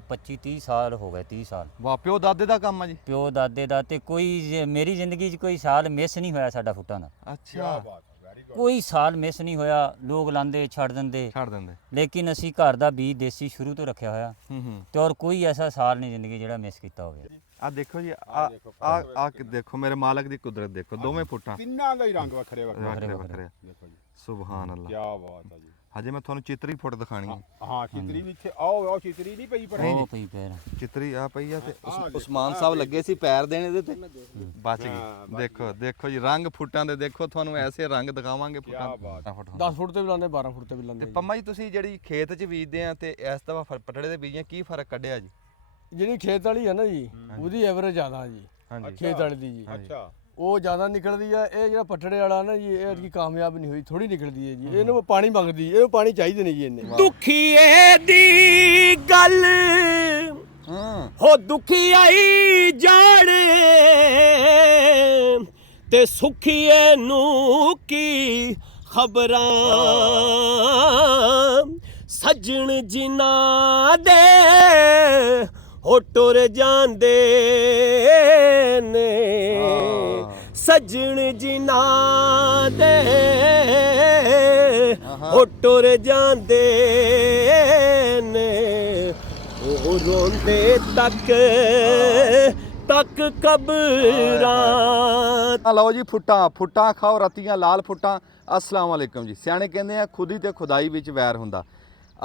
25-30 ਸਾਲ ਹੋ ਗਏ, 30 ਸਾਲ। ਵਾਹ, ਪਿਓ ਦਾਦੇ ਦਾ ਕੰਮ ਆ ਜੀ? ਪਿਓ ਦਾਦੇ ਦਾ। ਤੇ ਕੋਈ ਮੇਰੀ ਜ਼ਿੰਦਗੀ 'ਚ ਕੋਈ ਸਾਲ ਮਿਸ ਨਹੀਂ ਹੋਇਆ ਸਾਡਾ ਫੁੱਟਾਂ ਦਾ। ਅੱਛਾ, ਕੋਈ ਸਾਲ ਮਿਸ ਨਹੀਂ ਹੋਇਆ। ਲੋਕ ਲਾਂਦੇ ਛੱਡ ਦਿੰਦੇ, ਲੇਕਿਨ ਅਸੀਂ ਘਰ ਦਾ ਬੀਜ ਦੇਸੀ ਸ਼ੁਰੂ ਤੋਂ ਰੱਖਿਆ ਹੋਇਆ ਤੇ ਔਰ ਕੋਈ ਐਸਾ ਸਾਲ ਨਹੀਂ ਜ਼ਿੰਦਗੀ ਜਿਹੜਾ ਮਿਸ ਕੀਤਾ ਹੋਵੇ। ਆ ਦੇਖੋ ਜੀ, ਆ ਦੇਖੋ ਮੇਰੇ ਮਾਲਕ ਦੀ ਕੁਦਰਤ ਦੇਖੋ, ਦੋਵੇਂ ਫੁੱਟਾਂ ਤਿੰਨਾਂ ਦਾ ਹੀ ਰੰਗ ਵੱਖਰੇ ਵੱਖਰੇ। ਦੇਖੋ ਜੀ, ਸੁਭਾਨ ਅੱਲਾਹ, ਕੀ ਬਾਤ ਹੈ ਜੀ। ਹਜੇ ਮੈਂ ਤੁਹਾਨੂੰ ਚਿੱਤਰੀ ਫੁੱਟ ਦਿਖਾਣੀ ਹੈ। ਹਾਂ, ਚਿਤਰੀ ਵੀ ਇੱਥੇ ਆਓ ਚਿਤਰੀ ਨਹੀਂ ਪਈ ਪਰ ਉਹ ਪਈ ਪੈਰ ਚਿੱਤਰੀ ਆ ਪਈ ਆ ਤੇ ਉਸਮਾਨ ਸਾਹਿਬ ਲੱਗੇ ਸੀ ਪੈਰ ਦੇਣ ਇਹਦੇ ਤੇ, ਬਚ ਗਈ। ਦੇਖੋ ਜੀ, ਰੰਗ ਫੁੱਟਾਂ ਦੇ ਦੇਖੋ, ਤੁਹਾਨੂੰ ਐਸੇ ਰੰਗ ਦਿਖਾਵਾਂਗੇ ਫੁੱਟਾਂ। 10 ਫੁੱਟ ਤੇ ਵੀ ਲਾਉਂਦੇ, 12 ਫੁੱਟ ਤੇ ਵੀ ਲਾਉਂਦੇ। ਤੇ ਪੰਮਾ ਜੀ, ਤੁਸੀਂ ਜਿਹੜੀ ਖੇਤ 'ਚ ਬੀਜਦੇ ਆ ਤੇ ਇਸ ਦਫਾ ਪਟੜੇ ਦੇ ਬੀਜੀਆਂ, ਕੀ ਫਰਕ ਕੱਢਿਆ ਜੀ? ਜਿਹੜੀ ਖੇਤ ਵਾਲੀ ਹੈ ਨਾ ਜੀ, ਉਹਦੀ ਐਵਰੇਜ ਜ਼ਿਆਦਾ ਜੀ। ਖੇਤ ਵਾਲੀ ਦੀ ਜੀ ਅੱਛਾ, ਉਹ ਜ਼ਿਆਦਾ ਨਿਕਲਦੀ ਆ। ਇਹ ਜਿਹੜਾ ਪੱਟੜੇ ਵਾਲਾ ਨਾ ਜੀ, ਇਹ ਅਜੇ ਕਾਮਯਾਬ ਨਹੀਂ ਹੋਈ, ਥੋੜੀ ਨਿਕਲਦੀ ਹੈ ਜੀ। ਇਹਨੂੰ ਪਾਣੀ ਮੰਗਦੀ, ਇਹਨੂੰ ਪਾਣੀ ਚਾਹੀਦਾ ਨਹੀਂ ਜੀ ਇਹਨੇ। ਦੁਖੀਏ ਦੀ ਗੱਲ ਹੋ ਦੁਖੀ ਆਈ ਜਾਣੇ ਤੇ ਸੁਖੀਏ ਨੂੰ ਕੀ ਖਬਰਾਂ, ਸੱਜਣ ਜਿਨ੍ਹਾਂ ਦੇ ਹੋ ਟੁਰ ਜਾਂਦੇ ਨੇ, ਸੱਜਣ ਜਿਨ੍ਹਾਂ ਦੇ ਹੋ ਟੁਰ ਜਾਂਦੇ ਨੇ, ਉਹ ਰੋਂਦੇ ਤੱਕ ਕਬਰਾਂ। ਲਓ ਜੀ, ਫੁੱਟਾਂ ਖਾਓ ਰਤੀਆਂ ਲਾਲ ਫੁੱਟਾਂ। ਅਸਲਾਮ ਵਾਲੇਕਮ ਜੀ। ਸਿਆਣੇ ਕਹਿੰਦੇ ਆ ਖੁਦੀ ਤੇ ਖੁਦਾਈ ਵਿੱਚ ਵੈਰ ਹੁੰਦਾ।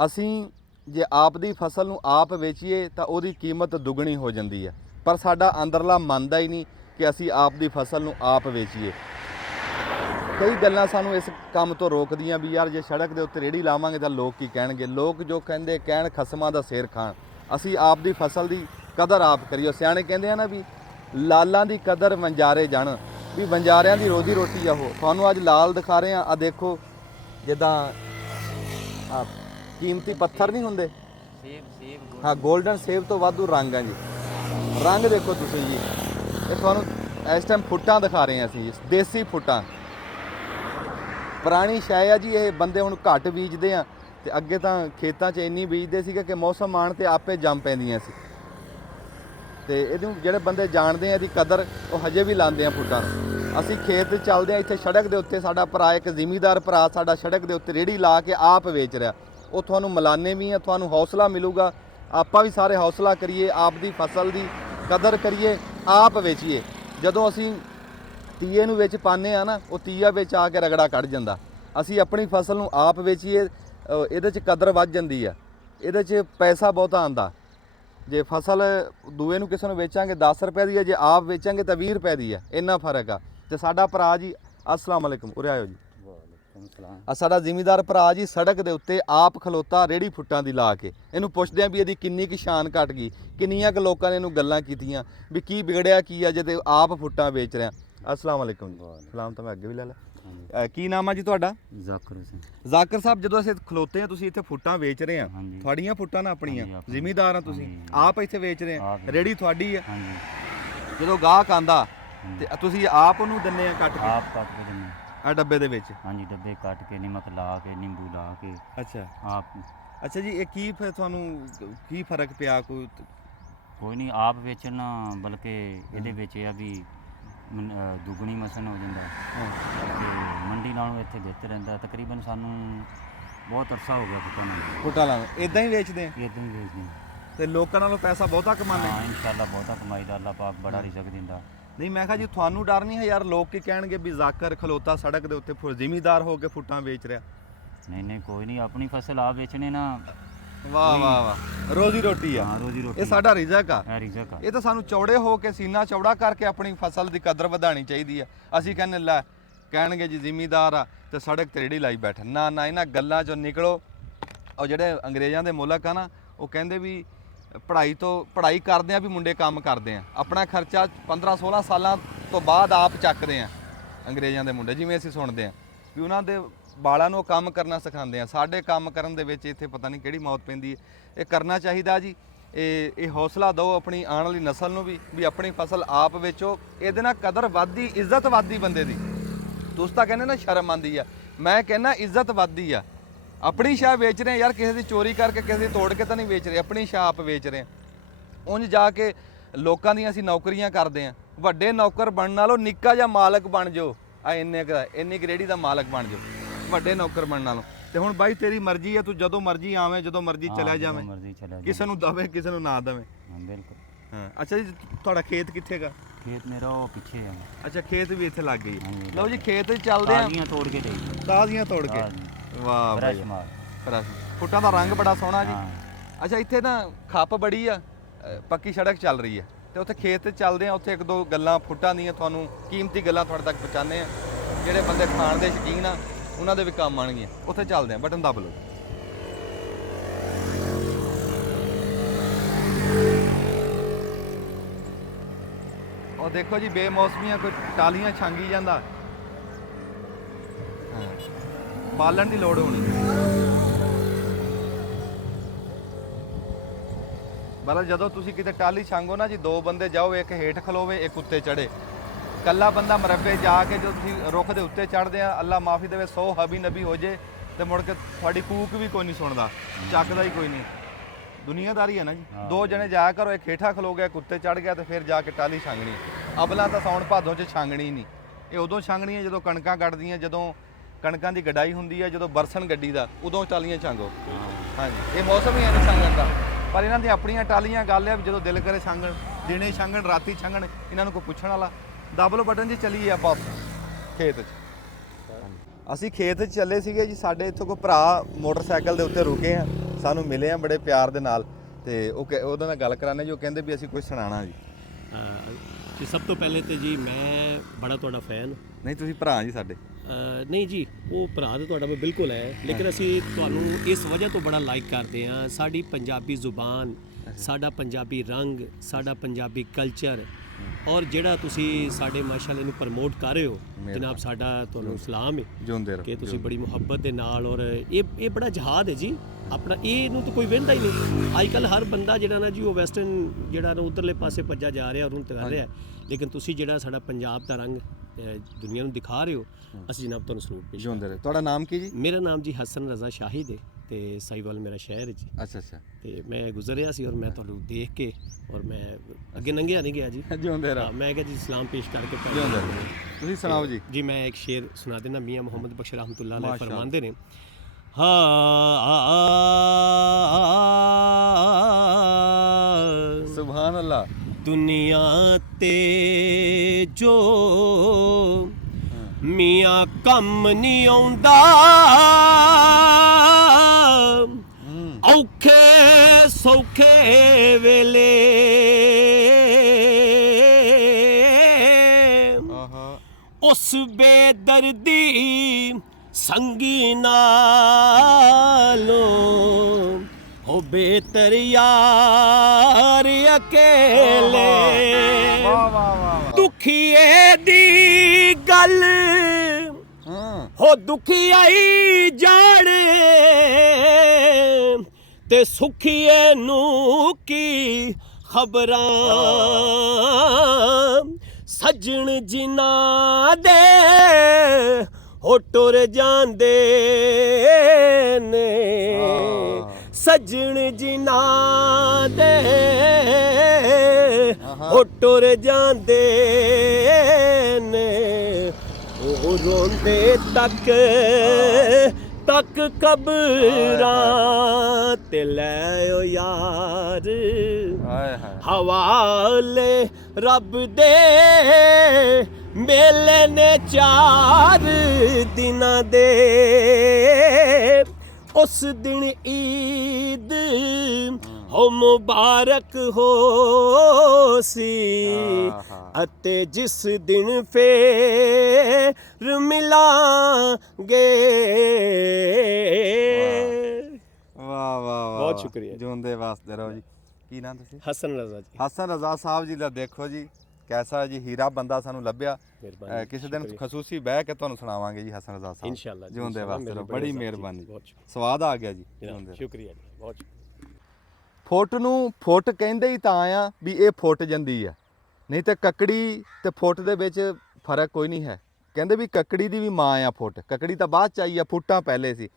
ਅਸੀਂ ਜੇ ਆਪ ਦੀ ਫਸਲ ਨੂੰ ਆਪ ਵੇਚੀਏ ਤਾਂ ਉਹਦੀ ਕੀਮਤ ਦੁੱਗਣੀ ਹੋ ਜਾਂਦੀ ਹੈ, ਪਰ ਸਾਡਾ ਅੰਦਰਲਾ ਮੰਨਦਾ ਹੀ ਨਹੀਂ ਕਿ ਅਸੀਂ ਆਪ ਦੀ ਫਸਲ ਨੂੰ ਆਪ ਵੇਚੀਏ। ਕਈ ਗੱਲਾਂ ਸਾਨੂੰ ਇਸ ਕੰਮ ਤੋਂ ਰੋਕਦੀਆਂ ਵੀ ਯਾਰ ਜੇ ਸੜਕ ਦੇ ਉੱਤੇ ਰੇੜੀ ਲਾਵਾਂਗੇ ਤਾਂ ਲੋਕ ਕੀ ਕਹਿਣਗੇ। ਲੋਕ ਜੋ ਕਹਿੰਦੇ ਕਹਿਣ, ਖਸਮਾਂ ਦਾ ਸਿਰ ਖਾਣ। ਅਸੀਂ ਆਪ ਦੀ ਫਸਲ ਦੀ ਕਦਰ ਆਪ ਕਰੀਏ। ਸਿਆਣੇ ਕਹਿੰਦੇ ਆ ਨਾ ਵੀ ਲਾਲਾਂ ਦੀ ਕਦਰ ਵੰਜਾਰੇ ਜਾਣ, ਵੀ ਵੰਜਾਰਿਆਂ ਦੀ ਰੋਜ਼ੀ ਰੋਟੀ ਆ ਉਹ। ਤੁਹਾਨੂੰ ਅੱਜ ਲਾਲ ਦਿਖਾ ਰਹੇ ਆ, ਆ ਦੇਖੋ ਜਿੱਦਾਂ ਆ ਕੀਮਤੀ ਪੱਥਰ ਨਹੀਂ ਹੁੰਦੇ, ਹਾਂ, 골ਡਨ ਸੇਬ ਤੋਂ ਵਾਧੂ ਰੰਗ ਆ ਜੀ। ਰੰਗ ਦੇਖੋ ਤੁਸੀਂ ਜੀ। ਇਹ ਤੁਹਾਨੂੰ ਇਸ ਟਾਈਮ ਫੁੱਟਾਂ ਦਿਖਾ ਰਹੇ ਆ ਅਸੀਂ, ਦੇਸੀ ਫੁੱਟਾਂ। ਪੁਰਾਣੀ ਸ਼ੈ ਆ ਜੀ। ਇਹ ਬੰਦੇ ਹੁਣ ਘੱਟ ਬੀਜਦੇ ਆ ਤੇ ਅੱਗੇ ਤਾਂ ਖੇਤਾਂ 'ਚ ਇੰਨੀ ਬੀਜਦੇ ਸੀਗੇ ਕਿ ਮੌਸਮ ਆਉਣ ਤੇ ਆਪੇ ਜੰਮ ਪੈਂਦੀਆਂ ਸੀ। ਤੇ ਇਹਨੂੰ ਜਿਹੜੇ ਬੰਦੇ ਜਾਣਦੇ ਆ ਇਹਦੀ ਕਦਰ, ਉਹ ਹਜੇ ਵੀ ਲਾਉਂਦੇ ਆ ਫੁੱਟਾਂ ਨੂੰ। ਅਸੀਂ ਖੇਤ ਚੱਲਦੇ ਆ, ਇੱਥੇ ਸੜਕ ਦੇ ਉੱਤੇ ਸਾਡਾ ਭਰਾ, ਇੱਕ ਜ਼ਿਮੀਂਦਾਰ ਭਰਾ ਸਾਡਾ, ਸੜਕ ਦੇ ਉੱਤੇ ਰੇੜੀ ਲਾ ਕੇ ਆਪ ਵੇਚ ਰਿਹਾ। ਉਹ ਤੁਹਾਨੂੰ ਮਿਲਾਨੇ ਵੀ ਆ, ਤੁਹਾਨੂੰ ਹੌਸਲਾ ਮਿਲੂਗਾ। ਆਪਾਂ ਵੀ ਸਾਰੇ ਹੌਸਲਾ ਕਰੀਏ, ਆਪ ਦੀ ਫਸਲ ਦੀ ਕਦਰ ਕਰੀਏ, ਆਪ ਵੇਚੀਏ। ਜਦੋਂ ਅਸੀਂ ਤੀਏ ਨੂੰ ਵਿੱਚ ਪਾਉਂਦੇ ਆ ਨਾ, ਉਹ ਤੀਆ ਵਿੱਚ ਆ ਕੇ ਰਗੜਾ ਕੱਢ ਜਾਂਦਾ। ਅਸੀਂ ਆਪਣੀ ਫਸਲ ਨੂੰ ਆਪ ਵੇਚੀਏ, ਇਹਦੇ 'ਚ ਕਦਰ ਵੱਧ ਜਾਂਦੀ ਆ, ਇਹਦੇ 'ਚ ਪੈਸਾ ਬਹੁਤਾ ਆਉਂਦਾ। ਜੇ ਫਸਲ ਦੂਏ ਨੂੰ ਕਿਸੇ ਨੂੰ ਵੇਚਾਂਗੇ 10 ਰੁਪਏ ਦੀ ਹੈ, ਜੇ ਆਪ ਵੇਚਾਂਗੇ ਤਾਂ 20 ਰੁਪਏ ਦੀ ਹੈ। ਇੰਨਾ ਫਰਕ ਆ। ਤੇ ਸਾਡਾ ਭਰਾ ਜੀ, ਅਸਲਾਮ ਵਾਲੇਕੁਮ, ਉਰੇ ਆਇਓ ਜੀ। ਆ ਸਾਡਾ ਜ਼ਿਮੀਂਦਾਰ ਭਰਾ ਜੀ ਸੜਕ ਦੇ ਉੱਤੇ ਆਪ ਖਲੋਤਾ ਰੇੜੀ ਫੁੱਟਾਂ ਦੀ ਲਾ ਕੇ। ਇਹਨੂੰ ਪੁੱਛਦੇ ਆ ਵੀ ਇਹਦੀ ਕਿੰਨੀ ਕੁ ਸ਼ਾਨ ਘਟ ਗਈ, ਕਿੰਨੀਆਂ ਕੁ ਲੋਕਾਂ ਨੇ ਇਹਨੂੰ ਗੱਲਾਂ ਕੀਤੀਆਂ ਵੀ ਕੀ ਵਿਗੜਿਆ ਕੀ ਆ ਜੇ ਤੇ ਆਪ ਫੁੱਟਾਂ ਵੇਚ ਰਿਹਾ। ਅਸਲਾਮ ਵਾਲੇਕੁਮ ਜੀ। ਸਲਾਮ ਤਾਂ ਮੈਂ ਅੱਗੇ ਵੀ ਲੈ ਲਾ। ਕੀ ਨਾਮ ਆ ਜੀ ਤੁਹਾਡਾ? ਜ਼ਾਕਰ ਸਿੰਘ। ਜ਼ਾਕਰ ਸਾਹਿਬ, ਜਦੋਂ ਅਸੀਂ ਖਲੋਤੇ ਆ, ਤੁਸੀਂ ਇੱਥੇ ਫੁੱਟਾਂ ਵੇਚ ਰਹੇ ਆ, ਤੁਹਾਡੀਆਂ ਫੁੱਟਾਂ ਨਾ ਆਪਣੀਆਂ? ਜ਼ਿਮੀਂਦਾਰ ਆ ਤੁਸੀਂ, ਆਪ ਇੱਥੇ ਵੇਚ ਰਹੇ ਆ, ਰੇੜੀ ਤੁਹਾਡੀ ਆ। ਜਦੋਂ ਗਾਹਕ ਆਂਦਾ ਤੇ ਤੁਸੀਂ ਆਪ ਉਹਨੂੰ ਦਿੰਦੇ ਆ ਕੱਟ ਕੇ? ਆਪ ਕੱਟ ਕੇ ਦਿੰਦੇ ਆ ਡੱਬੇ ਦੇ ਵਿੱਚ? ਹਾਂਜੀ, ਡੱਬੇ ਕੱਟ ਕੇ, ਨਮਕ ਲਾ ਕੇ, ਨਿੰਬੂ ਲਾ ਕੇ। ਅੱਛਾ ਆਪ। ਅੱਛਾ ਜੀ, ਇਹ ਕੀ ਫਿਰ ਤੁਹਾਨੂੰ ਕੀ ਫਰਕ ਪਿਆ? ਕੋਈ ਨਹੀਂ, ਆਪ ਵੇਚਣਾ, ਬਲਕਿ ਇਹਦੇ ਵਿੱਚ ਇਹ ਆ ਵੀ ਦੁੱਗਣੀ ਮਸਨ ਹੋ ਜਾਂਦਾ ਤੇ ਮੰਡੀ ਨਾਲੋਂ ਇੱਥੇ ਬਿਹਤਰ ਰਹਿੰਦਾ। ਤਕਰੀਬਨ ਸਾਨੂੰ ਬਹੁਤ ਅਰਸਾ ਹੋ ਗਿਆ ਫੁੱਟਾਂ ਲਾਉਣ। ਇਦਾਂ ਹੀ ਵੇਚਦੇ ਆ? ਇਦਾਂ ਹੀ ਵੇਚਦੇ ਤੇ ਲੋਕਾਂ ਨਾਲੋਂ ਪੈਸਾ ਬਹੁਤਾ ਕਮਾਉਂਦੇ? ਹਾਂ, ਇਨਸ਼ਾਅੱਲਾ ਬਹੁਤਾ ਕਮਾਈ ਦਾ, ਅੱਲਾਹ ਪਾਕ ਬੜਾ ਰਿਜ਼ਕ ਦਿੰਦਾ। ਨਹੀਂ, ਮੈਂ ਕਿਹਾ ਜੀ ਤੁਹਾਨੂੰ ਡਰ ਨਹੀਂ ਹੈ ਯਾਰ ਲੋਕ ਕੀ ਕਹਿਣਗੇ ਵੀ ਜ਼ਾਕਰ ਖਲੋਤਾ ਸੜਕ ਦੇ ਉੱਤੇ ਜ਼ਿਮੀਂਦਾਰ ਹੋ ਕੇ ਫੁੱਟਾਂ ਵੇਚ ਰਿਹਾ? ਨਹੀਂ, ਕੋਈ ਨਹੀਂ, ਆਪਣੀ ਫਸਲ ਆਪ ਵੇਚਣੇ ਨਾ। ਵਾਹ ਵਾਹ ਵਾਹ, ਰੋਜ਼ੀ ਰੋਟੀ ਆ। ਹਾਂ, ਰੋਜ਼ੀ ਰੋਟੀ। ਇਹ ਸਾਡਾ ਰਿਜ਼ਕ ਆ। ਰਿਜ਼ਕ ਆ। ਇਹ ਤਾਂ ਸਾਨੂੰ ਚੌੜੇ ਹੋ ਕੇ, ਸੀਨਾ ਚੌੜਾ ਕਰਕੇ ਆਪਣੀ ਫਸਲ ਦੀ ਕਦਰ ਵਧਾਉਣੀ ਚਾਹੀਦੀ ਆ। ਅਸੀਂ ਕਹਿੰਦੇ ਲੈ, ਕਹਿਣਗੇ ਜੀ ਜ਼ਿਮੀਂਦਾਰ ਆ ਤੇ ਸੜਕ ਤੇ ਰੇੜੀ ਲਾਈ ਬੈਠਾ। ਨਾ, ਇਹਨਾਂ ਗੱਲਾਂ 'ਚੋਂ ਨਿਕਲੋ। ਉਹ ਜਿਹੜੇ ਅੰਗਰੇਜ਼ਾਂ ਦੇ ਮੁਲਕ ਆ ਨਾ, ਉਹ ਕਹਿੰਦੇ ਵੀ ਪੜ੍ਹਾਈ ਕਰਦੇ ਆ ਵੀ ਮੁੰਡੇ ਕੰਮ ਕਰਦੇ ਆ, ਆਪਣਾ ਖਰਚਾ 15-16 ਸਾਲਾਂ ਤੋਂ ਬਾਅਦ ਆਪ ਚੱਕਦੇ ਆ। ਅੰਗਰੇਜ਼ਾਂ ਦੇ ਮੁੰਡੇ, ਜਿਵੇਂ ਅਸੀਂ ਸੁਣਦੇ ਆ ਵੀ ਉਹਨਾਂ ਦੇ ਬਾਲਾਂ ਨੂੰ ਕੰਮ ਕਰਨਾ ਸਿਖਾਉਂਦੇ ਆ। ਸਾਡੇ ਕੰਮ ਕਰਨ ਦੇ ਵਿੱਚ ਇੱਥੇ ਪਤਾ ਨਹੀਂ ਕਿਹੜੀ ਮੌਤ ਪੈਂਦੀ ਹੈ। ਇਹ ਕਰਨਾ ਚਾਹੀਦਾ ਜੀ। ਇਹ ਹੌਸਲਾ ਦਿਓ ਆਪਣੀ ਆਉਣ ਵਾਲੀ ਨਸਲ ਨੂੰ ਵੀ ਆਪਣੀ ਫਸਲ ਆਪ ਵੇਚੋ। ਇਹਦੇ ਨਾਲ ਕਦਰ ਵੱਧਦੀ, ਇੱਜ਼ਤ ਵੱਧਦੀ ਬੰਦੇ ਦੀ। ਤੁਸੀਂ ਤਾਂ ਕਹਿੰਦੇ ਨਾ ਸ਼ਰਮ ਆਉਂਦੀ ਆ, ਮੈਂ ਕਹਿੰਦਾ ਇੱਜ਼ਤ ਵੱਧਦੀ ਆ। ਆਪਣੀ ਸ਼ਾਹ ਵੇਚ ਰਹੇ ਆ ਯਾਰ, ਕਿਸੇ ਦੀ ਚੋਰੀ ਕਰਕੇ ਕਿਸੇ ਦੀ ਤੋੜ ਕੇ ਤਾਂ ਨਹੀਂ ਵੇਚ ਰਹੇ, ਆਪਣੀ ਸ਼ਾਹ ਆਪ ਵੇਚ ਰਹੇ ਆ। ਉਂਝ ਜਾ ਕੇ ਲੋਕਾਂ ਦੀਆਂ ਅਸੀਂ ਨੌਕਰੀਆਂ ਕਰਦੇ ਆ, ਵੱਡੇ ਨੌਕਰ ਬਣਨ ਨਾਲੋਂ ਨਿੱਕਾ ਜਿਹਾ ਮਾਲਕ ਬਣ ਜਾਓ, ਆ ਇੰਨੀ ਗ੍ਰੇਡੀ ਦਾ ਮਾਲਕ ਬਣ ਜਾਓ ਵੱਡੇ ਨੌਕਰ ਬਣਨ ਨਾਲੋਂ। ਤੇ ਹੁਣ ਬਾਈ ਤੇਰੀ ਮਰਜ਼ੀ ਆ, ਤੂੰ ਜਦੋਂ ਮਰਜ਼ੀ ਆਵੇਂ, ਜਦੋਂ ਮਰਜ਼ੀ ਚਲਿਆ ਜਾਵੇਂ, ਮਰਜ਼ੀ ਚਲਾ ਜਾ। ਕਿਸੇ ਨੂੰ ਦਵੇ ਕਿਸੇ ਨੂੰ ਨਾ ਦਵੇ। ਹਾਂ ਬਿਲਕੁਲ। ਹਾਂ ਅੱਛਾ ਜੀ, ਤੁਹਾਡਾ ਖੇਤ ਕਿੱਥੇਗਾ? ਖੇਤ ਮੇਰਾ ਉਹ ਪਿੱਛੇ ਆ। ਅੱਛਾ ਖੇਤ ਵੀ ਇੱਥੇ ਲੱਗ ਗਈ। ਹਾਂਜੀ, ਲਓ ਜੀ ਖੇਤ 'ਚ ਚੱਲਦੇ ਆ, ਤਾਜ਼ੀਆਂ ਤੋੜ ਕੇ ਦੇਈ। ਤਾਜ਼ੀਆਂ ਤੋੜ ਕੇ। ਵਾਹ ਫਰੈਸ਼ ਬਾਈ ਮਾਲ। ਫਰੈਸ਼। ਫੁੱਟਾਂ ਦਾ ਰੰਗ ਬੜਾ ਸੋਹਣਾ ਜੀ। ਹਾਂ। ਅੱਛਾ ਇੱਥੇ ਨਾ ਖੱਪ ਬੜੀ ਆ, ਪੱਕੀ ਸੜਕ ਚੱਲ ਰਹੀ ਹੈ ਤੇ ਉੱਥੇ ਖੇਤ 'ਚ ਚੱਲਦੇ ਆ, ਉੱਥੇ ਇੱਕ ਦੋ ਗੱਲਾਂ ਫੁੱਟਾਂ ਦੀਆਂ ਤੁਹਾਨੂੰ ਕੀਮਤੀ ਗੱਲਾਂ ਤੁਹਾਡੇ ਤੱਕ ਪਹੁੰਚਾਉਂਦੇ ਆ, ਜਿਹੜੇ ਬੰਦੇ ਖਾਣ ਦੇ ਸ਼ੌਕੀਨ ਆ ਉਹਨਾਂ ਦੇ ਵੀ ਕੰਮ ਆਉਣਗੀਆਂ। ਉੱਥੇ ਚੱਲਦੇ ਆ, ਬਟਨ ਦੱਬ ਲਓ। ਉਹ ਦੇਖੋ ਜੀ ਬੇਮੌਸਮੀਆਂ ਕੋਈ ਟਾਲੀਆਂ ਛਾਂਗੀ ਜਾਂਦਾ। ਹਾਂ, ਬਾਲਣ ਦੀ ਲੋੜ ਹੋਣੀ। ਮਤਲਬ ਜਦੋਂ ਤੁਸੀਂ ਕਿਤੇ ਟਾਲੀ ਛਾਂਗੋ ਨਾ ਜੀ, ਦੋ ਬੰਦੇ ਜਾਓ, ਇੱਕ ਹੇਠ ਖਲੋਵੇ ਇੱਕ ਉੱਤੇ ਚੜੇ। ਕੱਲਾ ਬੰਦਾ ਮਰੱਬੇ ਜਾ ਕੇ ਜਦੋਂ ਤੁਸੀਂ ਰੁੱਖ ਦੇ ਉੱਤੇ ਚੜਦੇ ਆ, ਅੱਲਾ ਮਾਫੀ ਦੇਵੇ 100 ਹਬੀ ਨਬੀ ਹੋ ਜੇ ਤੇ ਮੁੜ ਕੇ ਤੁਹਾਡੀ ਕੂਕ ਵੀ ਕੋਈ ਨਹੀਂ ਸੁਣਦਾ, ਚੱਕਦਾ ਹੀ ਕੋਈ ਨਹੀਂ। ਦੁਨੀਆਦਾਰੀ ਹੈ ਨਾ ਜੀ। ਦੋ ਜਣੇ ਜਾਇਆ ਕਰੋ, ਇੱਕ ਹੇਠਾਂ ਖਲੋ ਗਿਆ, ਇੱਕ ਉੱਤੇ ਚੜ ਗਿਆ, ਤੇ ਫਿਰ ਜਾ ਕੇ ਟਾਲੀ ਛਾਂਗਣੀ। ਅਬਲਾ ਤਾਂ ਸਾਉਣ ਭਾਦੋਂ 'ਚ ਛਾਂਗਣੀ ਨਹੀਂ। ਇਹ ਉਦੋਂ ਛਾਂਗਣੀ ਹੈ ਜਦੋਂ ਕਣਕਾਂ ਗੱਡਦੀਆਂ, ਜਦੋਂ ਕਣਕਾਂ ਦੀ ਗਡਾਈ ਹੁੰਦੀ ਹੈ, ਜਦੋਂ ਬਰਸਨ ਗੱਡੀ ਦਾ, ਉਦੋਂ ਟਾਲੀਆਂ ਛਾਂਗੋ। ਹਾਂਜੀ ਇਹ ਮੌਸਮ ਹੀ ਹੈ ਨਹੀਂ ਛਾਂਗਣ ਦਾ, ਪਰ ਇਹਨਾਂ ਦੀਆਂ ਆਪਣੀਆਂ ਟਾਲੀਆਂ। ਗੱਲ ਹੈ ਵੀ ਜਦੋਂ ਦਿਲ ਕਰੇ ਛਾਂਗਣ, ਦਿਨੇ ਛਾਂਗਣ, ਰਾਤੀ ਛਾਂਗਣ, ਇਹਨਾਂ ਨੂੰ ਕੋਈ ਪੁੱਛਣ ਵਾਲਾ। ਦਬ ਲਓ ਬਟਨ ਜੀ, ਚੱਲੀਏ ਆਪਾਂ ਖੇਤ 'ਚ। ਅਸੀਂ ਖੇਤ 'ਚ ਚੱਲੇ ਸੀਗੇ ਜੀ, ਸਾਡੇ ਇੱਥੋਂ ਕੋਈ ਭਰਾ ਮੋਟਰਸਾਈਕਲ ਦੇ ਉੱਤੇ ਰੁਕੇ ਆ, ਸਾਨੂੰ ਮਿਲੇ ਆ ਬੜੇ ਪਿਆਰ ਦੇ ਨਾਲ, ਤੇ ਉਹਦੇ ਨਾਲ ਗੱਲ ਕਰਾਣੇ ਜੀ। ਉਹ ਕਹਿੰਦੇ ਵੀ ਅਸੀਂ ਕੁਝ ਸੁਣਾਉਣਾ ਜੀ। ਜੀ ਸਭ ਤੋਂ ਪਹਿਲੇ ਤੇ ਜੀ ਮੈਂ ਬੜਾ ਤੁਹਾਡਾ ਫੈਨ। ਨਹੀਂ ਤੁਸੀਂ ਭਰਾ ਜੀ ਸਾਡੇ। ਨਹੀਂ ਜੀ, ਉਹ ਭਰਾ ਤਾਂ ਤੁਹਾਡਾ ਬਿਲਕੁਲ ਹੈ, ਲੇਕਿਨ ਅਸੀਂ ਤੁਹਾਨੂੰ ਇਸ ਵਜ੍ਹਾ ਤੋਂ ਬੜਾ ਲਾਈਕ ਕਰਦੇ ਹਾਂ। ਸਾਡੀ ਪੰਜਾਬੀ ਜ਼ੁਬਾਨ, ਸਾਡਾ ਪੰਜਾਬੀ ਰੰਗ, ਸਾਡਾ ਪੰਜਾਬੀ ਕਲਚਰ, ਔਰ ਜਿਹੜਾ ਤੁਸੀਂ ਸਾਡੇ ਮਾਸ਼ਾਅੱਲਾ ਨੂੰ ਪ੍ਰਮੋਟ ਕਰ ਰਹੇ ਹੋ ਜਨਾਬ, ਸਾਡਾ ਤੁਹਾਨੂੰ ਸਲਾਮ ਹੈ ਜਿਉਂਦੇ ਰਹੋ ਕਿ ਤੁਸੀਂ ਬੜੀ ਮੁਹੱਬਤ ਦੇ ਨਾਲ। ਔਰ ਇਹ ਬੜਾ ਜਹਾਦ ਹੈ ਜੀ ਆਪਣਾ, ਇਹਨੂੰ ਤਾਂ ਕੋਈ ਵਹਿੰਦਾ ਹੀ ਨਹੀਂ। ਅੱਜ ਕੱਲ੍ਹ ਹਰ ਬੰਦਾ ਜਿਹੜਾ ਨਾ ਜੀ ਉਹ ਵੈਸਟਰਨ ਜਿਹੜਾ ਨਾ ਉਧਰਲੇ ਪਾਸੇ ਭੱਜਾ ਜਾ ਰਿਹਾ ਔਰ ਉਹਨੂੰ ਕਰ ਰਿਹਾ, ਲੇਕਿਨ ਤੁਸੀਂ ਜਿਹੜਾ ਸਾਡਾ ਪੰਜਾਬ ਦਾ ਰੰਗ ਦੁਨੀਆ ਨੂੰ ਦਿਖਾ ਰਹੇ ਹੋ, ਅਸੀਂ ਜਨਾਬ ਤੁਹਾਨੂੰ ਸਲੂਟ ਪੇਸ਼ ਜਿਉਂਦੇ ਰਹੋ। ਤੁਹਾਡਾ ਨਾਮ ਕੀ ਜੀ? ਮੇਰਾ ਨਾਮ ਜੀ ਹਸਨ ਰਜ਼ਾ ਸ਼ਾਹਿਦ ਹੈ ਤੇ ਸਾਈਵਾਲ ਮੇਰਾ ਸ਼ਹਿਰ ਹੈ ਜੀ। ਅੱਛਾ ਅੱਛਾ। ਤੇ ਮੈਂ ਗੁਜ਼ਰਿਆ ਸੀ ਔਰ ਮੈਂ ਤੁਹਾਨੂੰ ਦੇਖ ਕੇ, ਔਰ ਮੈਂ ਅੱਗੇ ਨੰਗਿਆ ਨਹੀਂ ਗਿਆ ਜੀ। ਜਿਉਂਦੇ ਰਹੋ। ਮੈਂ ਕਿਹਾ ਜੀ ਸਲਾਮ ਪੇਸ਼ ਕਰਕੇ ਜਿਉਂਦੇ ਰਹੋ। ਤੁਸੀਂ ਸੁਣਾਓ ਜੀ। ਜੀ ਮੈਂ ਇੱਕ ਸ਼ੇਰ ਸੁਣਾ ਦੇਣਾ, ਮੀਆਂ ਮੁਹੰਮਦ ਬਖਸ਼ ਰਹਿਮਤੁल्लाह अलैह माशाअल्लाह। फरमाते ने, सुभान अल्लाह। दुनिया ते जो मियाँ कम नहीं आउंदा, औखे सौखे वेले उस बेदर्दी संगी नालों हो बेहतर यार अकेले। दुखिए दी गल हो दुखियाई जाने ते सुखिए नू की खबरां, सजन जिना दे हो टुर जांदे ने, सजन जिना दे हो टुर जांदे ने, ओ रोंदे तक तक कबरां ते लै यार हवाले रब दे मेले ने 4 दिनां दे। उस दिन ईद हो मुबारक हो सी, अते जिस दिन फेर मिलांगे। ਵਾਹ ਵਾਹ ਵਾਹ, ਬਹੁਤ ਸ਼ੁਕਰੀਆ। ਜਿਉਂਦੇ ਵਾਸਤੇ ਰਹੋ ਜੀ। ਕੀ ਨਾਮ ਤੁਸੀਂ? हसन रजा जी। ਹਸਨ ਰਜ਼ਾ ਸਾਹਿਬ ਜੀ ਦਾ ਦੇਖੋ ਜੀ ਕੈਸਾ ਜੀ ਹੀਰਾ ਬੰਦਾ ਸਾਨੂੰ ਲੱਭਿਆ। ਮਿਹਰਬਾਨੀ, ਕਿਸੇ ਦਿਨ ਖਸੂਸੀ ਬਹਿ ਕੇ ਤੁਹਾਨੂੰ ਸੁਣਾਵਾਂਗੇ ਜੀ ਹਸਨ ਰਜ਼ਾ ਸਾਹਿਬ। इंशाल्लाह जी, ਜਿਉਂਦੇ इंशाल्लाह, ਵਾਸਤੇ मेरे ਰਹੋ, बड़े ਬੜੀ साथी, ਮਿਹਰਬਾਨੀ। बहुत शुक्रिया। ਸਵਾਦ ਆ ਗਿਆ ਜੀ। जनाब, ਜਿਉਂਦੇ ਰਹੋ। शुक्रिया जी, बहुत शुक्रिया। ਫੁੱਟ ਨੂੰ ਫੁੱਟ ਕਹਿੰਦੇ ਹੀ ਤਾਂ ਆ ਵੀ ਇਹ ਫੁੱਟ ਜਾਂਦੀ ਆ, ਨਹੀਂ ਤੇ ਕੱਕੜੀ ਤੇ ਫੁੱਟ ਦੇ ਵਿੱਚ ਫਰਕ ਕੋਈ ਨਹੀਂ ਹੈ। ਕਹਿੰਦੇ ਵੀ ਕੱਕੜੀ ਦੀ ਵੀ ਮਾਂ ਆ ਫੁੱਟ, ਕੱਕੜੀ ਤਾਂ ਬਾਅਦ ਚ ਆਈ ਆ, ਫੁੱਟਾਂ ਪਹਿਲੇ ਸੀ।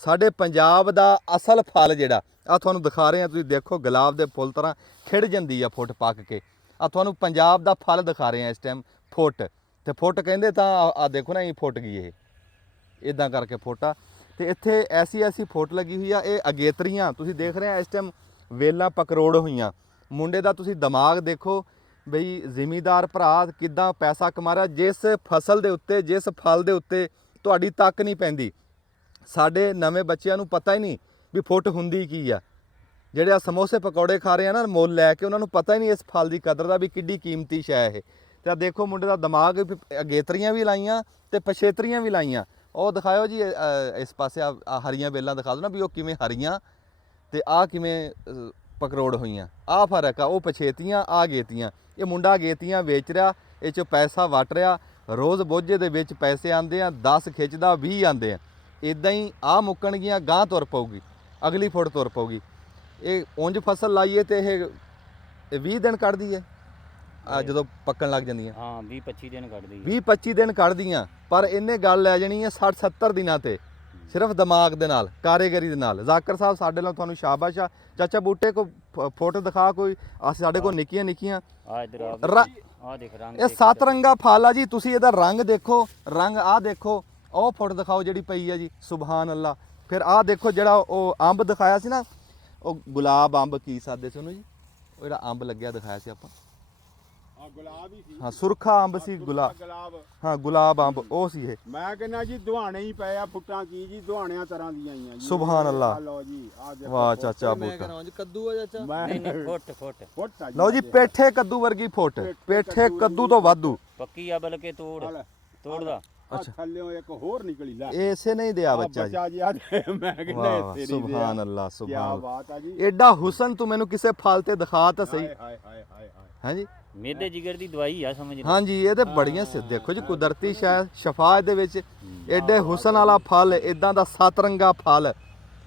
ਸਾਡੇ ਪੰਜਾਬ ਦਾ ਅਸਲ ਫਲ ਜਿਹੜਾ ਆ ਤੁਹਾਨੂੰ ਦਿਖਾ ਰਹੇ ਆ, ਤੁਸੀਂ ਦੇਖੋ ਗੁਲਾਬ ਦੇ ਫੁੱਲ ਤਰ੍ਹਾਂ ਖਿੜ ਜਾਂਦੀ ਆ ਫੁੱਟ ਪੱਕ ਕੇ। ਆ ਤੁਹਾਨੂੰ ਪੰਜਾਬ ਦਾ ਫਲ ਦਿਖਾ ਰਹੇ ਆ ਇਸ ਟਾਈਮ, ਫੁੱਟ। ਤੇ ਫੁੱਟ ਕਹਿੰਦੇ ਤਾਂ ਆ ਦੇਖੋ ਨਾ, ਇਹ ਫੁੱਟ ਗਈ, ਇਹ ਇਦਾਂ ਕਰਕੇ ਫੋਟਾ। ਤੇ ਇੱਥੇ ਐਸੀ ਫੁੱਟ ਲੱਗੀ ਹੋਈ ਆ। ਇਹ ਅਗੇਤਰੀਆਂ ਤੁਸੀਂ ਦੇਖ ਰਹੇ ਆ ਇਸ ਟਾਈਮ ਵੇਲਾਂ ਪਕਰੋੜ ਹੋਈਆਂ। ਮੁੰਡੇ ਦਾ ਤੁਸੀਂ ਦਿਮਾਗ ਦੇਖੋ ਬਈ, ਜ਼ਿਮੀਦਾਰ ਭਰਾ ਕਿੱਦਾਂ ਪੈਸਾ ਕਮਾ ਰਿਹਾ, ਜਿਸ ਫਸਲ ਦੇ ਉੱਤੇ, ਜਿਸ ਫਲ ਦੇ ਉੱਤੇ ਤੁਹਾਡੀ ਤੱਕ ਨਹੀਂ ਪੈਂਦੀ। ਸਾਡੇ ਨਵੇਂ ਬੱਚਿਆਂ ਨੂੰ ਪਤਾ ਹੀ ਨਹੀਂ ਵੀ ਫੁੱਟ ਹੁੰਦੀ ਕੀ ਆ। ਜਿਹੜੇ ਆ ਸਮੋਸੇ ਪਕੌੜੇ ਖਾ ਰਹੇ ਆ ਨਾ ਮੁੱਲ ਲੈ ਕੇ, ਉਹਨਾਂ ਨੂੰ ਪਤਾ ਹੀ ਨਹੀਂ ਇਸ ਫਲ ਦੀ ਕਦਰ ਦਾ ਵੀ ਕਿੱਡੀ ਕੀਮਤੀ ਸ਼ੈ ਇਹ। ਤੇ ਆ ਦੇਖੋ ਮੁੰਡੇ ਦਾ ਦਿਮਾਗ, ਅਗੇਤਰੀਆਂ ਵੀ ਲਾਈਆਂ ਤੇ ਪਛੇਤਰੀਆਂ ਵੀ ਲਾਈਆਂ। ਉਹ ਦਿਖਾਓ ਜੀ ਇਸ ਪਾਸੇ ਆ ਹਰੀਆਂ ਬੇਲਾਂ ਦਿਖਾ ਦਿਓ ਨਾ ਵੀ ਉਹ ਕਿਵੇਂ ਹਰੀਆਂ ਤੇ ਆ ਕਿਵੇਂ ਪਕਰੋੜ ਹੋਈਆਂ। ਆ ਫਰਕ ਆ, ਉਹ ਪਛੇਤੀਆਂ ਆ ਗੇਤੀਆਂ। ਇਹ ਮੁੰਡਾ ਗੇਤੀਆਂ ਵੇਚ ਰਿਹਾ, ਇਹ 'ਚੋਂ ਪੈਸਾ ਵਟ ਰਿਹਾ। ਰੋਜ਼ ਬੋਝੇ ਦੇ ਵਿੱਚ ਪੈਸੇ ਆਉਂਦੇ ਆ, 10 ਖਿੱਚਦਾ 20 ਆਉਂਦੇ ਆ। ਇਦਾਂ ਹੀ ਆ ਮੁੱਕਣਗੀਆਂ, ਗਾਂ ਤੁਰ ਪਊਗੀ, ਅਗਲੀ ਫੁੱਟ ਤੁਰ ਪਊਗੀ। ਇਹ ਉਂਝ ਫਸਲ ਲਾਈਏ ਤੇ ਇਹ 20 ਦਿਨ ਕੱਢਦੀ ਹੈ ਜਦੋਂ ਪੱਕਣ ਲੱਗ ਜਾਂਦੀਆਂ। ਹਾਂ 20-25 ਦਿਨ ਕੱਢਦੀ 20-25 ਦਿਨ ਕੱਢਦੀਆਂ, ਪਰ ਇਹਨੇ ਗੱਲ ਲੈ ਜਾਣੀ ਹੈ 60-70 ਦਿਨਾਂ ਤੇ, ਸਿਰਫ ਦਿਮਾਗ ਦੇ ਨਾਲ, ਕਾਰੀਗਰੀ ਦੇ ਨਾਲ। ਜ਼ਾਕਰ ਸਾਹਿਬ ਸਾਡੇ ਨਾਲ ਤੁਹਾਨੂੰ ਸ਼ਾਬਾਸ਼ ਆ। ਚਾਚਾ ਬੂਟੇ ਕੋ ਫੋਟੋ ਦਿਖਾ ਕੋਈ, ਸਾਡੇ ਕੋਲ ਨਿੱਕੀਆਂ ਨਿੱਕੀਆਂ ਆ ਇਧਰ ਆ ਦੇਖ ਰੰਗ, ਇਹ 7 ਰੰਗਾ ਫਲ ਆ ਜੀ। ਤੁਸੀਂ ਇਹਦਾ ਰੰਗ ਦੇਖੋ, ਰੰਗ ਆ ਦੇਖੋ, ਉਹ ਫੋਟੋ ਦਿਖਾਓ ਜਿਹੜੀ ਪਈ ਆ ਜੀ, ਸੁਭਾਨ ਅੱਲਾ। ਫਿਰ ਆ ਦੇਖੋ ਜਿਹੜਾ ਉਹ ਅੰਬ ਦਿਖਾਇਆ ਸੀ ਨਾ, ਉਹ ਗੁਲਾਬ ਅੰਬ ਕੀ ਸਾਦੇ ਸੀ ਉਹਨੂੰ ਜੀ, ਉਹ ਜਿਹੜਾ ਅੰਬ ਲੱਗਿਆ ਦਿਖਾਇਆ ਸੀ ਆਪਾਂ, ਆ ਗੁਲਾਬ ਹੀ ਸੀ। ਹਾਂ ਸੁਰਖਾ ਅੰਬ ਸੀ, ਗੁਲਾਬ, ਹਾਂ ਗੁਲਾਬ ਅੰਬ ਉਹ ਸੀ ਇਹ। ਮੈਂ ਕਹਿੰਦਾ ਜੀ ਦੁਹਾਣੇ ਹੀ ਪਏ ਆ, ਫੁੱਟਾਂ ਕੀ ਜੀ, ਦੁਹਾਣਿਆਂ ਤਰ੍ਹਾਂ ਦੀਆਂ ਹੀ ਆ ਜੀ। ਸੁਭਾਨ ਅੱਲਾ। ਆ ਲਓ ਜੀ, ਆ ਦੇਖੋ ਵਾਹ ਚਾਚਾ ਮੈਂ ਬੂਟਾ, ਕਰਾਂ ਜੀ ਕੱਦੂ ਆ ਚਾਚਾ। ਨਹੀਂ ਮੈਂ ਫੁੱਟ ਫੁੱਟ ਆ ਜੀ। ਲਓ ਜੀ ਪੇਠੇ ਕੱਦੂ ਵਰਗੀ ਫੁੱਟ, ਪੇਠੇ ਕੱਦੂ ਤੋਂ ਵਾਧੂ। ਪੱਕੀ ਆ, ਬਲਕਿ ਤੋੜਦਾ। ਅੱਛਾ ਥੱਲਿਓਂ ਇੱਕ ਹੋਰ ਨਿਕਲੀ ਲੈ, ਇਸੇ ਨਹੀਂ ਦਿਆ ਬੱਚਾ ਜੀ। ਬੱਚਾ ਜੀ ਆ ਮੈਂ ਕਹਿੰਦਾ ਵਾਹ ਇੱਥੇ ਨਹੀਂ ਸੁਭਾਨ ਅੱਲਾ, ਕੀ ਸੁਭਾਨ ਬਾਤ ਆ ਜੀ। ਐਡਾ ਹੁਸਨ ਤੂੰ ਮੈਨੂੰ ਕਿਸੇ ਫਲ ਤੇ ਦਿਖਾ ਤਾਂ ਸਹੀ। ਹਾਏ ਹਾਏ ਹਾਏ ਹਾਏ। ਹਾਂਜੀ ਮੇਦੇ ਜਿਗਰ ਦੀ ਦਵਾਈ ਆ, ਸਮਝ ਲਓ। ਹਾਂਜੀ ਇਹ ਤੇ ਬੜੀਆਂ ਦੇਖੋ ਜੀ ਕੁਦਰਤੀ ਸ਼ਫਾ ਇਹਦੇ ਵਿੱਚ। ਐਡੇ ਹੁਸਨ ਵਾਲਾ ਫਲ, ਇਦਾਂ ਦਾ 7 ਰੰਗਾ ਫਲ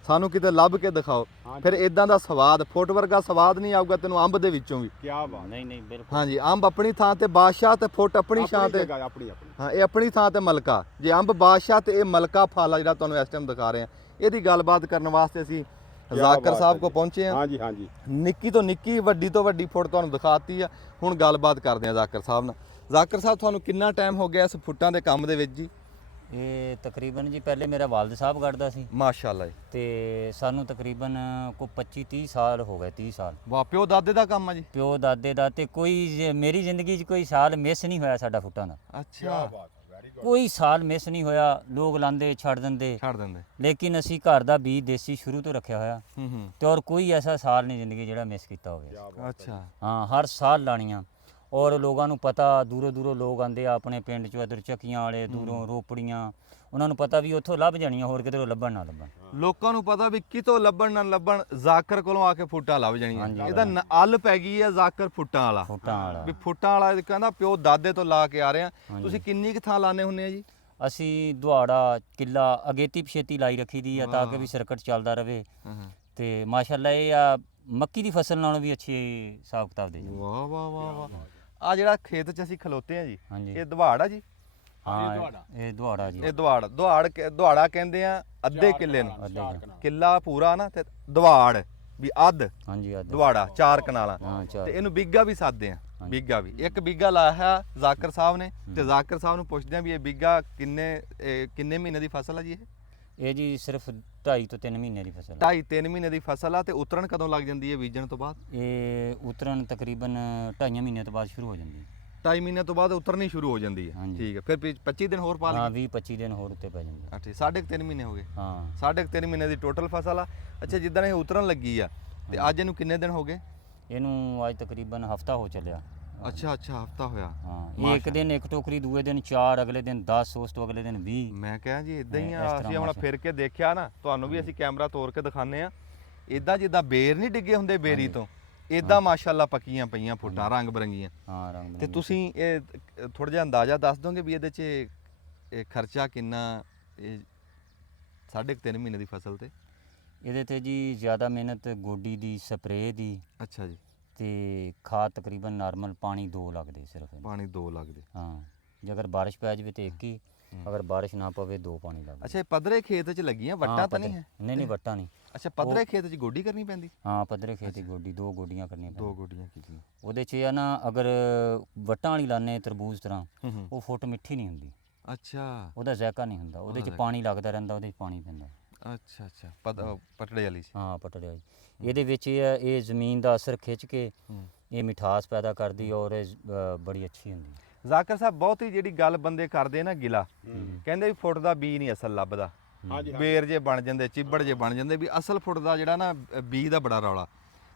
ਸਾਨੂੰ ਕਿਤੇ ਲੱਭ ਕੇ ਦਿਖਾਓ। ਫਿਰ ਇਦਾਂ ਦਾ ਸਵਾਦ, ਫੁੱਟ ਵਰਗਾ ਸਵਾਦ ਨਹੀਂ ਆਊਗਾ ਤੈਨੂੰ ਅੰਬ ਦੇ ਵਿੱਚੋਂ ਵੀ। ਕੀ ਬਾਤ। ਨਹੀਂ ਬਿਲਕੁਲ। ਹਾਂਜੀ ਅੰਬ ਆਪਣੀ ਥਾਂ ਤੇ ਬਾਦਸ਼ਾਹ ਤੇ ਫੁੱਟ ਆਪਣੀ ਥਾਂ ਤੇ, ਆਪਣੀ ਹਾਂ ਇਹ ਆਪਣੀ ਥਾਂ ਤੇ ਮਲਕਾ। ਜੇ ਅੰਬ ਬਾਦਸ਼ਾਹ ਤੇ ਇਹ ਮਲਕਾ ਫਲ ਆ ਜਿਹੜਾ ਤੁਹਾਨੂੰ ਇਸ ਟਾਈਮ ਦਿਖਾ ਰਹੇ ਆ। ਇਹਦੀ ਗੱਲਬਾਤ ਕਰਨ ਵਾਸਤੇ ਅਸੀਂ ਜ਼ਾਕਰ ਸਾਹਿਬ ਕੋ ਪਹੁੰਚੇ ਆ। ਹਾਂਜੀ ਹਾਂਜੀ। ਨਿੱਕੀ ਤੋਂ ਨਿੱਕੀ, ਵੱਡੀ ਤੋਂ ਵੱਡੀ ਫੁੱਟ ਤੁਹਾਨੂੰ ਦਿਖਾਤੀ ਆ। ਹੁਣ ਗੱਲਬਾਤ ਕਰਦੇ ਆ ਜ਼ਾਕਰ ਸਾਹਿਬ ਨਾਲ। ਜ਼ਾਕਰ ਸਾਹਿਬ ਤੁਹਾਨੂੰ ਕਿੰਨਾ ਟਾਈਮ ਹੋ ਗਿਆ ਇਸ ਫੁੱਟਾਂ ਦੇ ਕੰਮ ਦੇ ਵਿੱਚ ਜੀ? ਇਹ ਤਕਰੀਬਨ ਜੀ ਪਹਿਲੇ ਮੇਰਾ ਵਾਲਦ ਸਾਹਿਬ ਕੱਢਦਾ ਸੀ ਮਾਸ਼ਾਅੱਲਾ ਜੀ। ਤੇ ਸਾਨੂੰ ਤਕਰੀਬਨ ਕੋ 25-30 ਸਾਲ ਹੋ ਗਏ, 30 ਸਾਲ। ਵਾਹ, ਪਿਓ ਦਾਦੇ ਦਾ ਕੰਮ ਆ ਜੀ? ਪਿਓ ਦਾਦੇ ਦਾ। ਤੇ ਕੋਈ ਮੇਰੀ ਜ਼ਿੰਦਗੀ 'ਚ ਕੋਈ ਸਾਲ ਮਿਸ ਨਹੀਂ ਹੋਇਆ ਸਾਡਾ ਫੁੱਟਾਂ ਦਾ। ਅੱਛਾ, ਕੋਈ ਸਾਲ ਮਿਸ ਨਹੀਂ ਹੋਇਆ। ਲੋਕ ਲਾਂਦੇ ਛੱਡ ਦਿੰਦੇ, ਲੇਕਿਨ ਅਸੀਂ ਘਰ ਦਾ ਬੀਜ ਦੇਸੀ ਸ਼ੁਰੂ ਤੋਂ ਰੱਖਿਆ ਹੋਇਆ। ਤੇ ਔਰ ਕੋਈ ਐਸਾ ਸਾਲ ਨਹੀਂ ਜ਼ਿੰਦਗੀ ਜਿਹੜਾ ਮਿਸ ਕੀਤਾ ਹੋਵੇ। ਅੱਛਾ, ਹਾਂ ਹਰ ਸਾਲ ਲਾਣੀਆਂ। ਔਰ ਲੋਕਾਂ ਨੂੰ ਪਤਾ, ਦੂਰੋਂ ਦੂਰੋਂ ਲੋਕ ਆਉਂਦੇ ਆ ਆਪਣੇ ਪਿੰਡ 'ਚੋਂ, ਇੱਧਰ ਚੱਕੀਆਂ ਵਾਲੇ, ਦੂਰੋਂ ਰੋਪੜੀਆਂ। ਉਹਨਾਂ ਨੂੰ ਪਤਾ ਵੀ ਉੱਥੋਂ ਲੱਭ ਜਾਣੀਆਂ, ਹੋਰ ਕਿਧਰੋਂ ਲੱਭਣ ਨਾ ਲੱਭਣ। ਲੋਕਾਂ ਨੂੰ ਪਤਾ ਵੀ ਕਿਤੋਂ ਲੱਭਣ ਨਾ ਲੱਭਣ, ਜ਼ਾਕਰ ਕੋਲੋਂ ਆ ਕੇ ਫੁੱਟਾਂ ਲੱਭ ਜਾਣੀਆਂ। ਇਹਦਾ ਅੱਲ ਪੈ ਗਈ ਹੈ ਜ਼ਾਕਰ ਫੁੱਟਾਂ ਵਾਲਾ। ਵੀ ਫੁੱਟਾਂ ਵਾਲਾ ਕਹਿੰਦਾ ਪਿਓ ਦਾਦੇ ਤੋਂ ਲਾ ਕੇ ਆ ਰਹੇ ਆ। ਤੁਸੀਂ ਕਿੰਨੀ ਕੁ ਥਾਂ ਲਾਣੇ ਹੁੰਦੇ ਆ ਜੀ? ਅਸੀਂ ਦੁਹਾੜਾ, ਕਿੱਲਾ, ਅਗੇਤੀ ਪਛੇਤੀ ਲਾਈ ਰੱਖੀ ਦੀ ਆ ਤਾਂ ਕਿ ਵੀ ਸਰਕਟ ਚੱਲਦਾ ਰਵੇ। ਤੇ ਮਾਸ਼ਾਅੱਲਾ ਇਹ ਆ ਮੱਕੀ ਦੀ ਫਸਲ ਨਾਲੋਂ ਵੀ ਅੱਛੀ ਹਿਸਾਬ ਕਿਤਾਬ ਦੇ। ਵਾਹ ਵਾਹ ਵਾਹ ਵਾਹ। ਆ ਜਿਹੜਾ ਖੇਤ 'ਚ ਅਸੀਂ ਖਲੋਤੇ ਆ ਜੀ, ਹਾਂਜੀ ਇਹ ਦੁਹਾੜ ਆ ਜੀ? ਹਾਂ ਇਹ ਦੁਹਾੜਾ ਜੀ। ਇਹ ਦੁਹਾੜਾ ਕਹਿੰਦੇ ਆ ਅੱਧੇ ਕਿੱਲੇ ਨੂੰ। ਕਿੱਲਾ ਪੂਰਾ ਨਾ ਤੇ ਦੁਹਾੜ ਵੀ ਅੱਧ। ਹਾਂਜੀ ਦੁਹਾੜਾ 4 ਕਨਾਲਾਂ। ਹਾਂ ਤੇ ਇਹਨੂੰ ਬਿੱਗਾ ਵੀ ਸਾਦੇ ਆ। ਬਿੱਗਾ ਵੀ ਇੱਕ ਬਿੱਗਾ ਲਾਇਆ ਜ਼ਾਕਰ ਸਾਹਿਬ ਨੇ। ਤੇ ਜ਼ਾਕਰ ਸਾਹਿਬ ਨੂੰ ਪੁੱਛਦੇ ਆ ਵੀ ਇਹ ਬਿੱਗਾ ਕਿੰਨੇ ਮਹੀਨੇ ਦੀ ਫਸਲ ਆ ਜੀ? ਇਹ ਜੀ ਸਿਰਫ 2.5 ਤੋਂ 3 ਮਹੀਨੇ ਦੀ ਫਸਲ। 2.5-3 ਮਹੀਨੇ ਦੀ ਫਸਲ ਆ। ਤੇ ਉਤਰਨ ਕਦੋਂ ਲੱਗ ਜਾਂਦੀ ਹੈ ਬੀਜਣ ਤੋਂ ਬਾਅਦ? ਇਹ ਉਤਰਨ ਤਕਰੀਬਨ 2.5 ਮਹੀਨੇ ਤੋਂ ਬਾਅਦ ਸ਼ੁਰੂ ਹੋ ਜਾਂਦੀ ਹੈ। 2.5 ਮਹੀਨੇ ਤੋਂ ਬਾਅਦ ਉਤਰਨੀ ਸ਼ੁਰੂ ਹੋ ਜਾਂਦੀ ਹੈ। ਠੀਕ ਹੈ, ਫਿਰ 25 ਦਿਨ ਹੋਰ ਪਾ ਲਈ? ਹਾਂ 20-25 ਦਿਨ ਹੋਰ ਉੱਤੇ ਪੈ ਜਾਂਦੇ। ਅੱਛਾ, 3.5 ਮਹੀਨੇ ਹੋ ਗਏ। ਹਾਂ 3.5 ਮਹੀਨੇ ਦੀ ਟੋਟਲ ਫਸਲ ਆ। ਅੱਛਾ, ਜਿੱਦਾਂ ਇਹ ਉਤਰਨ ਲੱਗੀ ਆ ਤੇ ਅੱਜ ਇਹਨੂੰ ਕਿੰਨੇ ਦਿਨ ਹੋ ਗਏ? ਇਹਨੂੰ ਅੱਜ ਤਕਰੀਬਨ ਹਫਤਾ ਹੋ ਚੱਲਿਆ। ਅੱਛਾ ਹਫਤਾ ਹੋਇਆ। ਹਾਂ ਇੱਕ ਦਿਨ 1 ਟੋਕਰੀ, ਦੂਏ ਦਿਨ 4, ਅਗਲੇ ਦਿਨ 10, ਉਸ ਤੋਂ ਅਗਲੇ ਦਿਨ 20। ਮੈਂ ਕਿਹਾ ਜੀ ਇਦਾਂ ਹੀ ਆ। ਅਸੀਂ ਹੁਣ ਫਿਰ ਕੇ ਦੇਖਿਆ ਨਾ, ਤੁਹਾਨੂੰ ਵੀ ਅਸੀਂ ਕੈਮਰਾ ਤੋੜ ਕੇ ਦਿਖਾਉਂਦੇ ਆ। ਇਦਾਂ ਜਿੱਦਾਂ ਬੇਰ ਨਹੀਂ ਡਿੱਗੇ ਹੁੰਦੇ ਬੇਰੀ ਤੋਂ, ਇਦਾਂ ਮਾਸ਼ਾਅੱਲਾ ਪੱਕੀਆਂ ਪਈਆਂ ਫੁੱਟਾਂ ਰੰਗ ਬਰੰਗੀਆਂ। ਹਾਂ ਰੰਗ। ਤੇ ਤੁਸੀਂ ਇਹ ਥੋੜਾ ਜਿਹਾ ਅੰਦਾਜ਼ਾ ਦੱਸ ਦੋਗੇ ਵੀ ਇਹਦੇ 'ਚ ਇਹ ਖਰਚਾ ਕਿੰਨਾ? ਇਹ 3.5 ਮਹੀਨੇ ਦੀ ਫਸਲ ਤੇ ਇਹਦੇ ਤੇ ਜੀ ਜ਼ਿਆਦਾ ਮਿਹਨਤ ਗੋਡੀ ਦੀ, ਸਪਰੇਅ ਦੀ। ਅੱਛਾ ਜੀ। ਤੇ ਖਾਦ ਤਕਰੀਬਨ ਨਾਰਮਲ ਪਾਣੀ 2 ਲੱਗਦੇ ਸਿਰਫ। ਪਾਣੀ 2 ਲੱਗਦੇ। ਹਾਂ ਜੇ ਅਗਰ ਬਾਰਿਸ਼ ਪੈ ਜਾਵੇ ਤੇ 1 ਹੀ। ਅਗਰ ਬਾਰਿਸ਼ ਨਾ ਪਵੇ 2 ਪਾਣੀ ਲੱਗਦਾ। ਅੱਛਾ, ਇਹ ਪੱਧਰੇ ਖੇਤ 'ਚ ਲੱਗੀਆਂ, ਵੱਟਾਂ ਤਾਂ ਨਹੀਂ ਹੈ? ਨਹੀਂ ਵੱਟਾਂ ਨਹੀਂ। ਅੱਛਾ, ਪੱਧਰੇ ਖੇਤ 'ਚ ਗੋਡੀ ਕਰਨੀ ਪੈਂਦੀ? ਹਾਂ, ਪੱਧਰੇ ਖੇਤ ਦੀ ਗੋਡੀ 2 ਗੋਡੀਆਂ ਕਰਨੀਆਂ 2 ਪੈਂਦੀਆਂ। ਗੋਡੀਆਂ ਕੀਤੀਆਂ। ਉਹਦੇ 'ਚ ਇਹ ਆ ਨਾ, ਅਗਰ ਵੱਟਾਂ ਵਾਲੀ ਲਾਣੇ ਤਰਬੂਜ ਤਰ੍ਹਾਂ, ਹੂੰ। ਉਹ ਫੁੱਟ ਮਿੱਠੀ ਨਹੀਂ ਹੁੰਦੀ, ਅੱਛਾ ਉਹਦਾ ਜ਼ਾਇਕਾ ਨਹੀਂ ਹੁੰਦਾ, ਉਹਦੇ 'ਚ ਪਾਣੀ ਲੱਗਦਾ ਰਹਿੰਦਾ, ਉਹਦੇ 'ਚ ਪਾਣੀ ਪੈਂਦਾ। ਅੱਛਾ ਅੱਛਾ, ਪਟੜੇ ਵਾਲੀ 'ਚ। ਹਾਂ, ਪਟੜੇ ਵਾਲੀ। ਇਹਦੇ ਵਿੱਚ ਇਹ ਆ, ਇਹ ਜ਼ਮੀਨ ਦਾ ਅਸਰ ਖਿੱਚ ਕੇ ਇਹ ਮਿਠਾਸ ਪੈਦਾ ਕਰਦੀ ਔਰ ਇਹ ਬੜੀ ਅੱਛੀ ਹੁੰਦੀ। ਜ਼ਾਕਿਰ ਸਾਹਿਬ, ਬਹੁਤੀ ਜਿਹੜੀ ਗੱਲ ਬੰਦੇ ਕਰਦੇ ਨਾ ਗਿਲਾ, ਕਹਿੰਦੇ ਵੀ ਫੁੱਟ ਦਾ ਬੀ ਨਹੀਂ ਅਸਲ ਲੱਭਦਾ, ਬੇਰ ਜੇ ਬਣ ਜਾਂਦੇ, ਚਿੱਬੜ ਜੇ ਬਣ ਜਾਂਦੇ, ਵੀ ਅਸਲ ਫੁੱਟ ਦਾ ਜਿਹੜਾ ਨਾ ਬੀ ਦਾ ਬੜਾ ਰੌਲਾ।